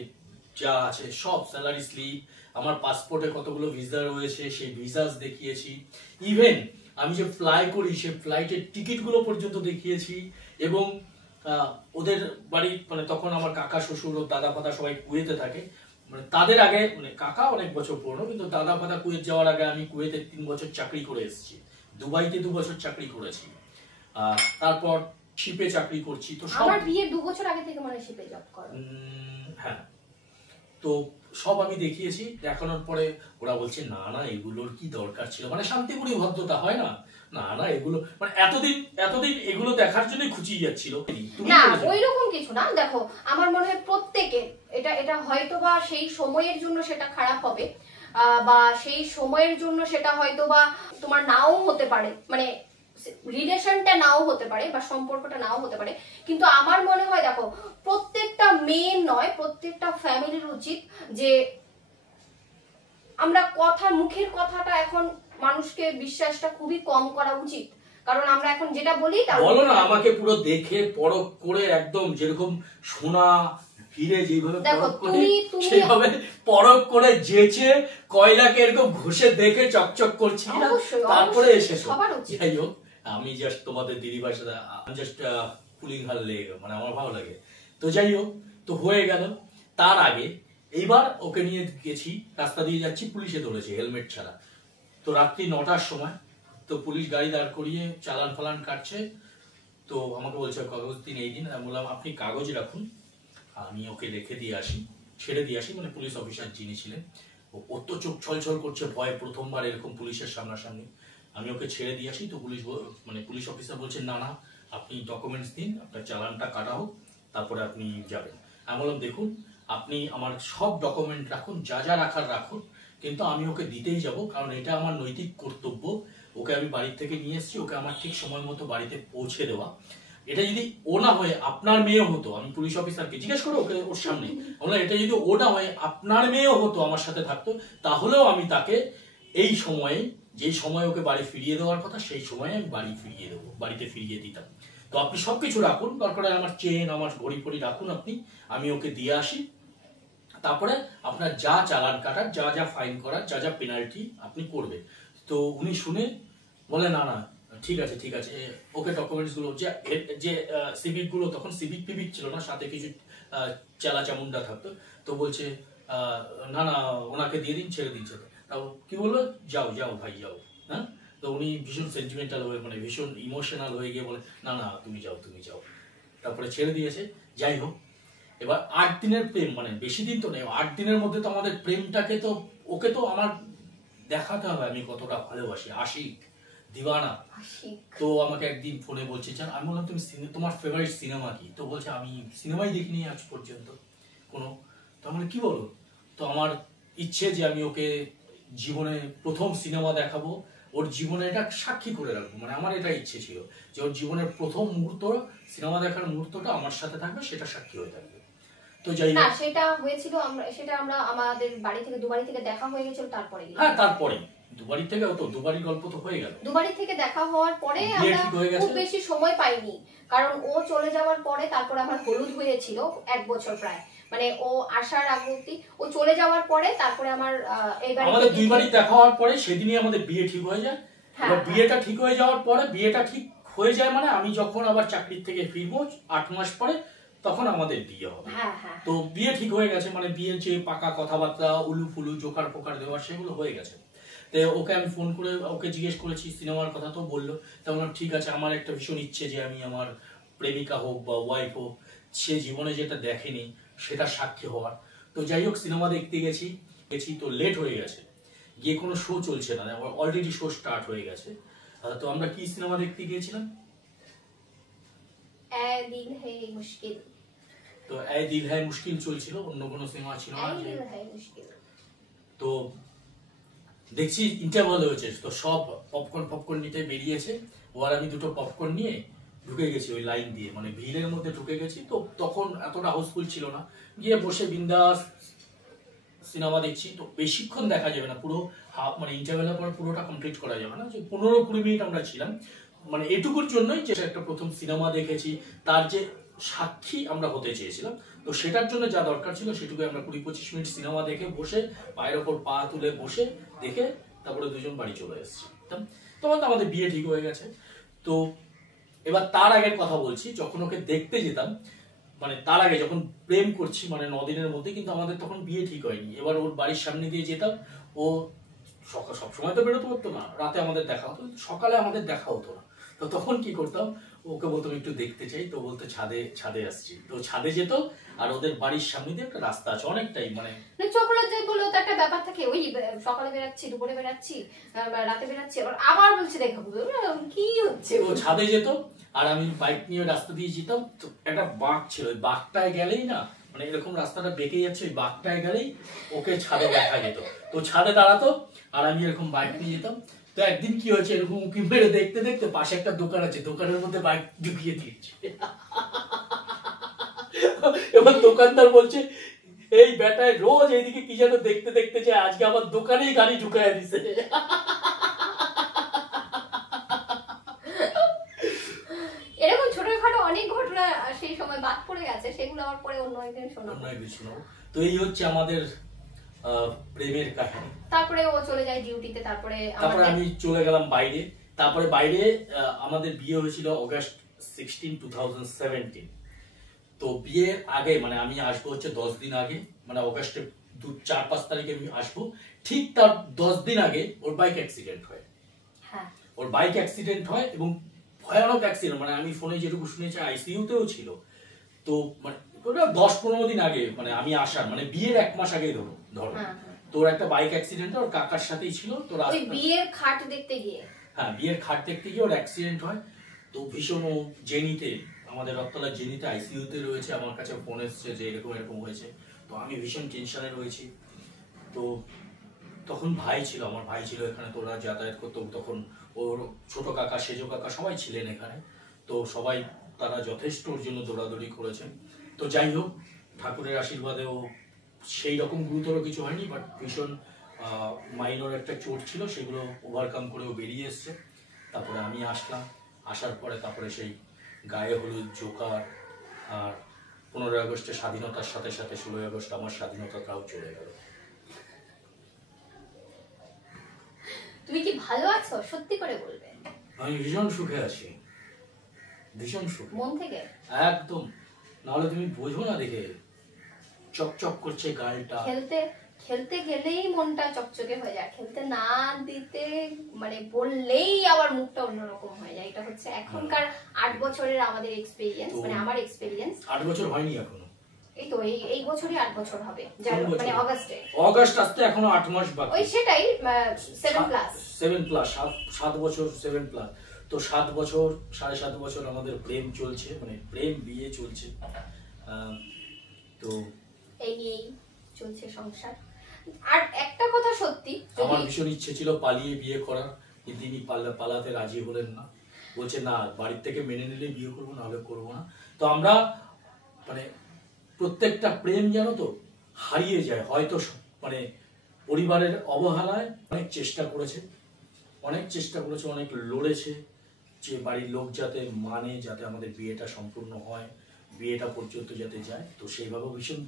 যা আছে সব স্যালারি স্লিপ, আমার পাসপোর্টে কতগুলো ভিসা রয়েছে সেই ভিসাস দেখিয়েছি, ইভেন আমি যে ফ্লাই করি সেই ফ্লাইটের টিকিটগুলো পর্যন্ত দেখিয়েছি। এবং ওদের বাড়ি মানে তখন আমার কাকা শ্বশুর ও দাদা ফাদা সবাই কুয়েতে থাকে, মানে তাদের আগে মানে কাকা অনেক বছর পুরনো, কিন্তু দাদা ফাদা কুয়েত যাওয়ার আগে আমি কুয়েতে 3 বছর চাকরি করে এসেছি, দুবাইতে 2 বছর চাকরি করেছি, তারপর শিপে চাকরি করছি। তো আমার বিয়ের 2 বছর আগে থেকে মানে শিপে জব করো। হ্যাঁ, তো সব আমি দেখিয়েছি। দেখানোর পরে ওরা বলছে না না এগুলোর কি দরকার ছিল, মানে শান্তিপুরি ভদ্রতা হয় না, না না এগুলো মানে এতদিন এগুলো দেখার জন্যই খুঁচিয়ে যাচ্ছিল না, ওই রকম কিছু না। দেখো আমার মনে হয় প্রত্যেকে এটা হয়তো বা সেই সময়ের জন্য সেটা খারাপ হবে, বা সেই সময়ের জন্য সেটা হয়তো বা তোমার নাও হতে পারে, মানে রিলেশনটা নাও হতে পারে বা সম্পর্কটা নাও হতে পারে। কিন্তু আমার মনে হয় দেখো প্রত্যেকটা মেয়ের নয়, প্রত্যেকটা ফ্যামিলির উচিত যে আমরা মুখের কথাটা এখন মানুষকে বিশ্বাসটা খুবই কম করা উচিত, কারণ আমরা এখন যেটা বলি বলো না, আমাকে পুরো দেখে পরখ করে একদম যেরকম সোনা হিরে যেভাবে পরখ করে সেভাবে পরখ করে যেচে কয়লাকে এরকম ঘষে দেখে চকচক করছি না, তারপরে এসেছো। যাই হোক, আমি জাস্ট তোমাদের দিদিভাইয়ের সাথে জাস্ট পুলিং হার লেগে মানে আমার ভালো লাগে। তো যাই হোক, তো হয়ে গেল। তার আগে এইবার ওকে নিয়ে গেছি, রাস্তা দিয়ে যাচ্ছি, পুলিশে ধরেছে হেলমেট ছাড়া। তো রাত্রি 9টার সময় তো পুলিশ গাড়ি দাঁড় করিয়ে চালান ফালান কাটছে। তো আমাকে বলছে কাগজ দিন, এই দিন। আমি বললাম আপনি কাগজ রাখুন, আমি ওকে রেখে দিয়ে আসি, ছেড়ে দিয়ে আসি। মানে পুলিশ অফিসার যিনি ছিলেন, ও তো চোখ ছলছল করছে ভয়ে, প্রথমবার এরকম পুলিশের সামনাসামনি। আমি ওকে ছেড়ে দিয়ে আসি। তো পুলিশ অফিসার বলছেন না না, আপনি ডকুমেন্টস দিন, আপনার চালানটা কাটা হোক, তারপরে আপনি যাবেন। আমি বললাম দেখুন, আপনি আমার সব ডকুমেন্ট রাখুন, যা যা রাখার রাখুন, কিন্তু আমি ওকে দিতেই যাব, কারণ এটা আমার নৈতিক কর্তব্য। ওকে আমি বাড়ির থেকে নিয়ে এসেছি, ওকে আমার ঠিক সময় মতো বাড়িতে পৌঁছে দেওয়া। এটা যদি ও না হয়ে আপনার মেয়ে হতো, আমি পুলিশ অফিসারকে জিজ্ঞেস করো ওকে, ওর সামনে বললাম এটা যদি ও না হয়ে আপনার মেয়েও হতো, আমার সাথে থাকতো, তাহলেও আমি তাকে এই সময়ে, যেই সময় ওকে বাড়ি ফিরিয়ে দেওয়ার কথা, সেই সময়ে আমি বাড়ি ফিরিয়ে দেবো, বাড়িতে ফিরিয়ে দিতাম। তো আপনি সবকিছু রাখুন, দরকার আমার চেন, আমার ঘড়ি ফড়ি রাখুন আপনি, আমি ওকে দিয়ে আসি, তারপরে আপনার যা চালান কাটার, যা যা ফাইন করার, যা যা পেনাল্টি আপনি করবেন। তো উনি শুনে বলে না না ঠিক আছে ঠিক আছে। ওকে ডকুমেন্টস গুলো, যে সিভিক গুলো, তখন সিভিক পিভিক ছিল না, সাথে কিছু চেলা চামুন্ডা থাকতো। তো বলছে না না ওনাকে দিয়ে দিন, ছেড়ে দিন। তাও কি বললো, যাও যাও ভাই যাও। হ্যাঁ, তো উনি ভীষণ সেন্টিমেন্টাল হয়ে, মানে ভীষণ ইমোশনাল হয়ে গিয়ে বলে না না তুমি যাও তুমি যাও, তারপরে ছেড়ে দিয়েছে। যাই হোক, এবার 8 দিনের প্রেম, মানে বেশি দিন তো নেই, 8 দিনের মধ্যে তো আমাদের প্রেমটাকে তো, ওকে তো আমার দেখাতে হবে আমি কতটা ভালোবাসি, আশিক দিওয়ানা। তো আমাকে একদিন ফোনে বলছে, জান, আমি বললাম তুমি তোমার ফেভারিট সিনেমা কি? তো বলছে আমি সিনেমাই দেখিনি আজ পর্যন্ত কোনো। তো আমি কি বলো? তো আমার ইচ্ছে যে আমি ওকে জীবনে প্রথম সিনেমা দেখাবো, ওর জীবনে এটা সাক্ষী করে রাখবো। মানে আমার এটা ইচ্ছে ছিল যে ওর জীবনের প্রথম মুহূর্ত, সিনেমা দেখার মুহূর্তটা আমার সাথে থাকবে, সেটা সাক্ষী হয়ে থাকবে। তো যাই না, সেটা হয়েছিল, আমরা আমাদের বাড়ি থেকে দুবারি থেকে দেখা হয়ে গেছিল, তারপরে হ্যাঁ, তারপরে দুবারি থেকে, তো দুবারি গল্প তো হয়ে গেল। দুবারি থেকে দেখা হওয়ার পরে আমরা খুব বেশি সময় পাইনি, কারণ ও চলে যাওয়ার পরে তারপর আমার হলুদ হয়েছিল 1 বছর প্রায়, মানে ও আসার আগে অবধি, ও চলে যাওয়ার পরে তারপরে আমার এইবার আমাদের 2 বারই দেখা হওয়ার পরে সেদিনই আমাদের বিয়ে ঠিক হয়ে যায়। এবার বিয়েটা ঠিক হয়ে যাওয়ার পরে, বিয়েটা ঠিক হয়ে যায় মানে আমি যখন আবার চাকরির থেকে ফিরবো 8 মাস পরে, তখন আমাদের বিয়ে হবে। তো বিয়ে ঠিক হয়ে গেছে, মানে বিয়ের যে পাকা কথাবার্তা, উলু ফুলু জোকার পোকার দেওয়া, সেগুলো হয়ে গেছে। তো ওকে আমি ফোন করে ওকে জিজ্ঞেস করেছি সিনেমার কথা, তো বললো। তখন ঠিক আছে, আমার একটা ভীষণ ইচ্ছে যে আমি আমার প্রেমিকা হোক বা ওয়াইফ হোক, সে জীবনে যেটা দেখেনি সেটা সাক্ষী হওয়ার। তো যাই হোক, সিনেমা দেখতে গেছি, তো লেট হয়ে গেছে, গিয়ে কোনো শো চলছে না, অলরেডি শো স্টার্ট হয়ে গেছে। তো আমরা কি সিনেমা দেখতে গিয়েছিলাম? এ দিল হ্যায় মুশকিল। তো এ দিল হ্যায় মুশকিল চলছিল, অন্য কোনো সিনেমা ছিল না। তো দেখছি ইন্টারভাল হয়েছে, তো সব পপকর্ন নিতে বেরিয়েছে, ও আর আমি দুটো পপকর্ন নিয়ে ঢুকে গেছি ওই লাইন দিয়ে, মানে ভিড়ের মধ্যে ঢুকে গেছি। তো তখন এতটা হাউসফুল ছিল না, গিয়ে বসে বিন্দাস সিনেমা দেখছি। তো বেশিক্ষণ দেখা যাবে না, পুরো মানে ইন্টারভেলের পর পুরোটা কমপ্লিট করা যাবে না, যে 15-20 মিনিট আমরা ছিলাম, মানে এটুকুর জন্যই যে একটা প্রথম সিনেমা দেখেছি, তার যে সাক্ষী আমরা হতে চেয়েছিলাম। তো সেটার জন্য যা দরকার ছিল সেটুকু আমরা 20-25 মিনিট সিনেমা দেখে বসে, পায়ের ওপর পা তুলে বসে দেখে, তারপরে দুজন বাড়ি চলে এসেছি। তখন তো আমাদের বিয়ে ঠিক হয়ে গেছে। তো এবার তার আগের কথা বলছি, যখন ওকে দেখতে যেতাম, মানে তার আগে যখন প্রেম করছি, মানে 9 দিনের মধ্যে, কিন্তু আমাদের তখন বিয়ে ঠিক হয়নি। এবার ওর বাড়ির সামনে দিয়ে যেতাম, ও সবসময় তো বেরোতে পারতো না, রাতে আমাদের দেখা হতো, সকালে আমাদের দেখা হতো না। তো তখন কি করতাম, ওকে বলতাম একটু দেখতে চাই, তো বলতো ছাদে আসছি। তো ছাদে যেত, আর ওদের বাড়ির সামনে দিয়ে একটা রাস্তা আছে অনেকটাই, মানে চকলেট যে বললো তো একটা ব্যাপার থাকে, ওই সকালে বেরাচ্ছি, দুপুরে বেরাচ্ছি, রাতে বেরাচ্ছি, আবার বলছে দেখাবো, কি হচ্ছে। ও ছাদে যেত, আর আমি বাইক নিয়ে রাস্তা দিয়ে যেতাম। তো একটা বাঘ ছিল, ওই বাঘটায় গেলেই না, মানে এরকম রাস্তাটা বেঁকে যাচ্ছে, ওই বাঘটায় গেলেই ওকে ছাদে দেখা যেত। তো ছাদে দাঁড়াতো, আর আমি এরকম বাইক নিয়ে যেতাম। তো একদিন কি হয়েছে, এরকম উঁকি মেরে দেখতে দেখতে পাশে একটা দোকান আছে, দোকানের মধ্যে বাইক ঢুকিয়ে দিয়েছে। এবার দোকানদার বলছে, এই বেটায় রোজ এইদিকে কি যেন দেখতে দেখতে যায়, আজকে আমার দোকানেই গাড়ি ঢুকাইয়া দিছে। সেই সময় বাদ পড়ে গেছে, সেগুলো আবার পরে অন্য একদিন শোনাবো। তো এই হচ্ছে আমাদের প্রেমের কাহিনী। তারপরে ও চলে যায় ডিউটিতে, তারপরে আমি চলে গেলাম বাইরে। তারপরে বাইরে আমাদের বিয়ে হয়েছিল অগাস্ট 16, 2017। তো বিয়ের আগে মানে আমি আসবো হচ্ছে 10 দিন আগে, মানে অগাস্টের 4-5 তারিখে আমি আসবো, ঠিক তার 10 দিন আগে ওর বাইক অ্যাক্সিডেন্ট হয়। হ্যাঁ, ওর বাইক অ্যাক্সিডেন্ট হয় এবং ভয়ানক অ্যাক্সিডেন্ট, মানে আমি ফোনে যেটুকু শুনেছি আইসিইউতেও ছিল। তো মানে 10-15 দিন আগে, মানে আমি আসার মানে বিয়ের 1 মাস আগেই ধরো। তোর একটা বাইক অ্যাক্সিডেন্ট, ওর কাকার সাথেই ছিল। তো বিয়ের খাট দেখতে গিয়ে, হ্যাঁ বিয়ের খাট দেখতে গিয়ে ওর অ্যাক্সিডেন্ট হয়। তো ভীষণ জেনিতে, আমাদের রত্তলা জেনিতে আইসিইউতে রয়েছে। আমার কাছে ফোন এসছে যে এরকম এরকম হয়েছে। তো আমি ভীষণ টেনশনে রয়েছি। তো তখন ভাই ছিল, আমার ভাই ছিল এখানে, তোরা যাতায়াত করতো। তখন ওর ছোট কাকা, সেজ কাকা সবাই ছিলেন এখানে। তো সবাই তারা যথেষ্ট ওর জন্য দৌড়াদৌড়ি করেছেন। তো যাই হোক, ঠাকুরের আশীর্বাদে ও সেই রকম গুরুতর কিছু হয়নি, বাট ভীষণ মাইনর একটা চোট ছিল, সেগুলো ওভারকাম করেও বেরিয়ে এসছে। তারপরে আমি আসলাম, আসার পরে তারপরে সেই গায়ে হলুদ, জোকার, আর 15 আগস্টের স্বাধীনতার সাথে সাথে 16 আগস্ট আমার স্বাধীনতাটাও চলে গেল। তুমি কি ভালো আছো? সত্যি করে বলবে। আমি ভীষণ সুখে আছি, ভীষণ সুখে, মন থেকে একদম। নাহলে তুমি বোঝো না, দেখে চকচক করছে গালটা। খেলতে গেলেই মনটা চকচকে হয়ে যায়, খেলতে না দিতে মানে বললেই আবার মুখটা অন্যরকম হয়ে যায়। এটা হচ্ছে এখনকার 8 বছরের আমাদের এক্সপেরিয়েন্স, মানে আমার এক্সপেরিয়েন্স। 8 বছর হয়নি এখনো। এই তো এই বছরই 8 বছর হবে, মানে অগাস্ট আসতে এখনো 8 মাস বাকি। ওই সেটাই 7 প্লাস 7 বছর 7 প্লাস। তো 7 বছর 7.5 বছর আমাদের প্রেম চলছে, মানে প্রেম বিয়ে চলছে। তো এই নিয়েই চলছে সংসার। আর একটা কথা সত্যি, আমার ভীষণ ইচ্ছে ছিল পালিয়ে বিয়ে করার, কিন্তু তিনি পালাতে রাজি হলেন না। বলছে না, বাড়ির থেকে মেনে নিলে বিয়ে করবো, নাহলে করবো না। তো আমরা মানে প্রত্যেকটা প্রেম জানো তো হারিয়ে যায় হয়তো, মানে পরিবারের অবহেলায়। অনেক চেষ্টা করেছে, অনেক লড়েছে যে বাড়ির লোক যাতে মানে, যাতে আমাদের বিয়েটা সম্পূর্ণ হয়, বিয়েটা পর্যন্ত যাতে যায়। তো সেইভাবে ভীষণ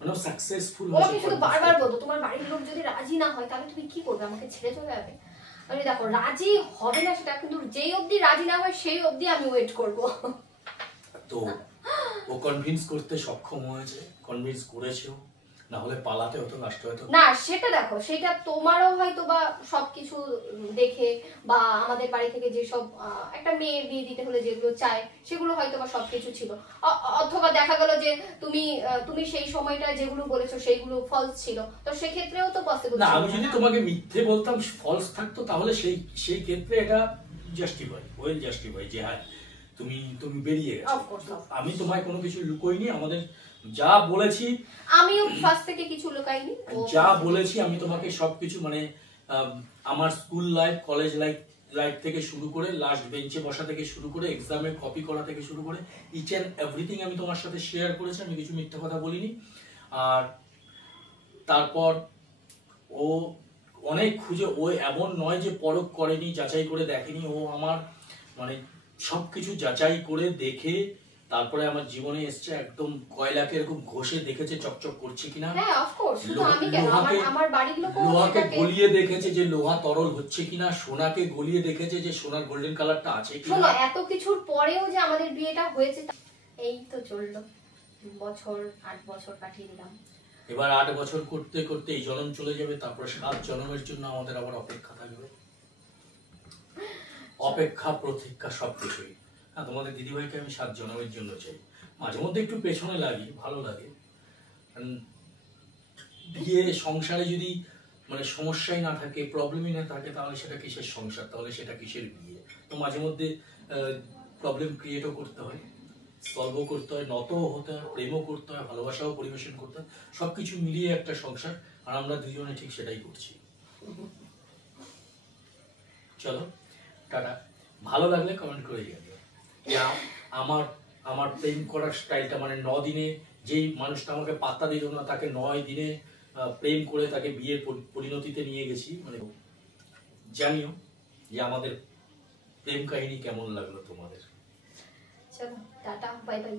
মানে সাকসেসফুল হয়েছে। শুধু বারবার বলতো তোমার বাড়ির লোক যদি রাজি না হয় তাহলে তুমি কি করবে, আমাকে ছেড়ে চলে যাবে? আমি দেখো রাজি হবে না সেটা, কিন্তু যেই অবধি রাজি না হয় সেই অবধি আমি ওয়েট করব। তো ও কনভিন্স করতে সক্ষম হয়েছে, কনভিন্স করেছেও, না হলে পালাতে হতো, নষ্ট হতো না। সেটা দেখো, সেটা তোমারও হয়তো বা সবকিছু দেখে, বা আমাদের বাড়ি থেকে যেসব একটা মেয়ে বিয়ে দিতে হলে যেগুলো চায় সেগুলো হয়তো বা সবকিছু ছিল, অথবা দেখা গেল যে তুমি সেই সময়টা যেগুলো বলেছো সেইগুলো ফলস ছিল, তো সেক্ষেত্রেও তো পসিবল না। আমি যদি তোমাকে মিথ্যে বলতাম, ফলস থাকতো, তাহলে সেই ক্ষেত্রে এটা জাস্টিফাই যে হ্যাঁ তুমি বেরিয়ে গেছো। আমি তোমায় কোনো কিছু লুকোইনি, আমাদের যা বলেছি, আমিও ফার্স্ট থেকে কিছু লুকাইনি, যা বলেছি আমি তোমাকে সবকিছু, মানে আমার স্কুল লাইফ, কলেজ লাইফ থেকে শুরু করে, লাস্ট বেঞ্চে বসা থেকে শুরু করে, এক্সামে কপি করা থেকে শুরু করে, ইচ এন্ড এভরিথিং আমি তোমার সাথে শেয়ার করেছি। আমি কিছু মিথ্যা কথা বলিনি। আর তারপর ও অনেক খুঁজে, ও এমন নয় যে পরখ করেনি, যাচাই করে দেখেনি। ও আমার মানে সবকিছু যাচাই করে দেখে তারপরে আমার জীবনে এসছে। একদম কয়লাকে এরকম ঘষে দেখেছে চকচক করছে কিনা। হ্যাঁ অফ কোর্স, শুধু আমি কেন, আমার বাড়ির লোকও লোহাকে গলিয়ে দেখেছে যে লোহা তরল হচ্ছে কিনা, সোনাকে গলিয়ে দেখেছে যে সোনার গোল্ডেন কালারটা আছে কিনা। শোনো, এত কিছুর পরেও যে আমাদের বিয়েটা হয়েছে, এই তো চললো 8 বছর কাটিয়ে দিলাম। এবার 8 বছর করতে করতে এই জন্ম চলে যাবে, তারপর 7 জন্মের জন্য আমাদের আবার অপেক্ষা থাকবে। অপেক্ষা, প্রতীক্ষা, সবকিছুই। হ্যাঁ, তোমাদের দিদিভাইকে আমি 7 জন্মের জন্য চাই। মাঝে মধ্যে একটু পেছনে লাগি, ভালো লাগে। বিয়ে সংসারে যদি মানে সমস্যাই না থাকে, প্রবলেমই না থাকে, তাহলে সেটা কিসের সংসার, তাহলে সেটা কিসের বিয়ে? তো মাঝে মধ্যে প্রবলেম ক্রিয়েটও করতে হয়, সলভও করতে হয়, নতও হতে হয়, প্রেমও করতে হয়, ভালোবাসাও পরিবেশন করতে হয়, সবকিছু মিলিয়ে একটা সংসার। আর আমরা দুজনে ঠিক সেটাই করছি। চলো টাটা। ভালো লাগলে কমেন্ট করে যাবে। আমার প্রেম করার স্টাইলটা, মানে 9 দিনে যেই মানুষটা আমাকে পাত্তা দিল না, তাকে 9 দিনে প্রেম করে তাকে বিয়ের পরিণতিতে নিয়ে গেছি। মানে জানিও যে আমাদের প্রেম কাহিনী কেমন লাগলো তোমাদের। চলো টাটা, বাই বাই।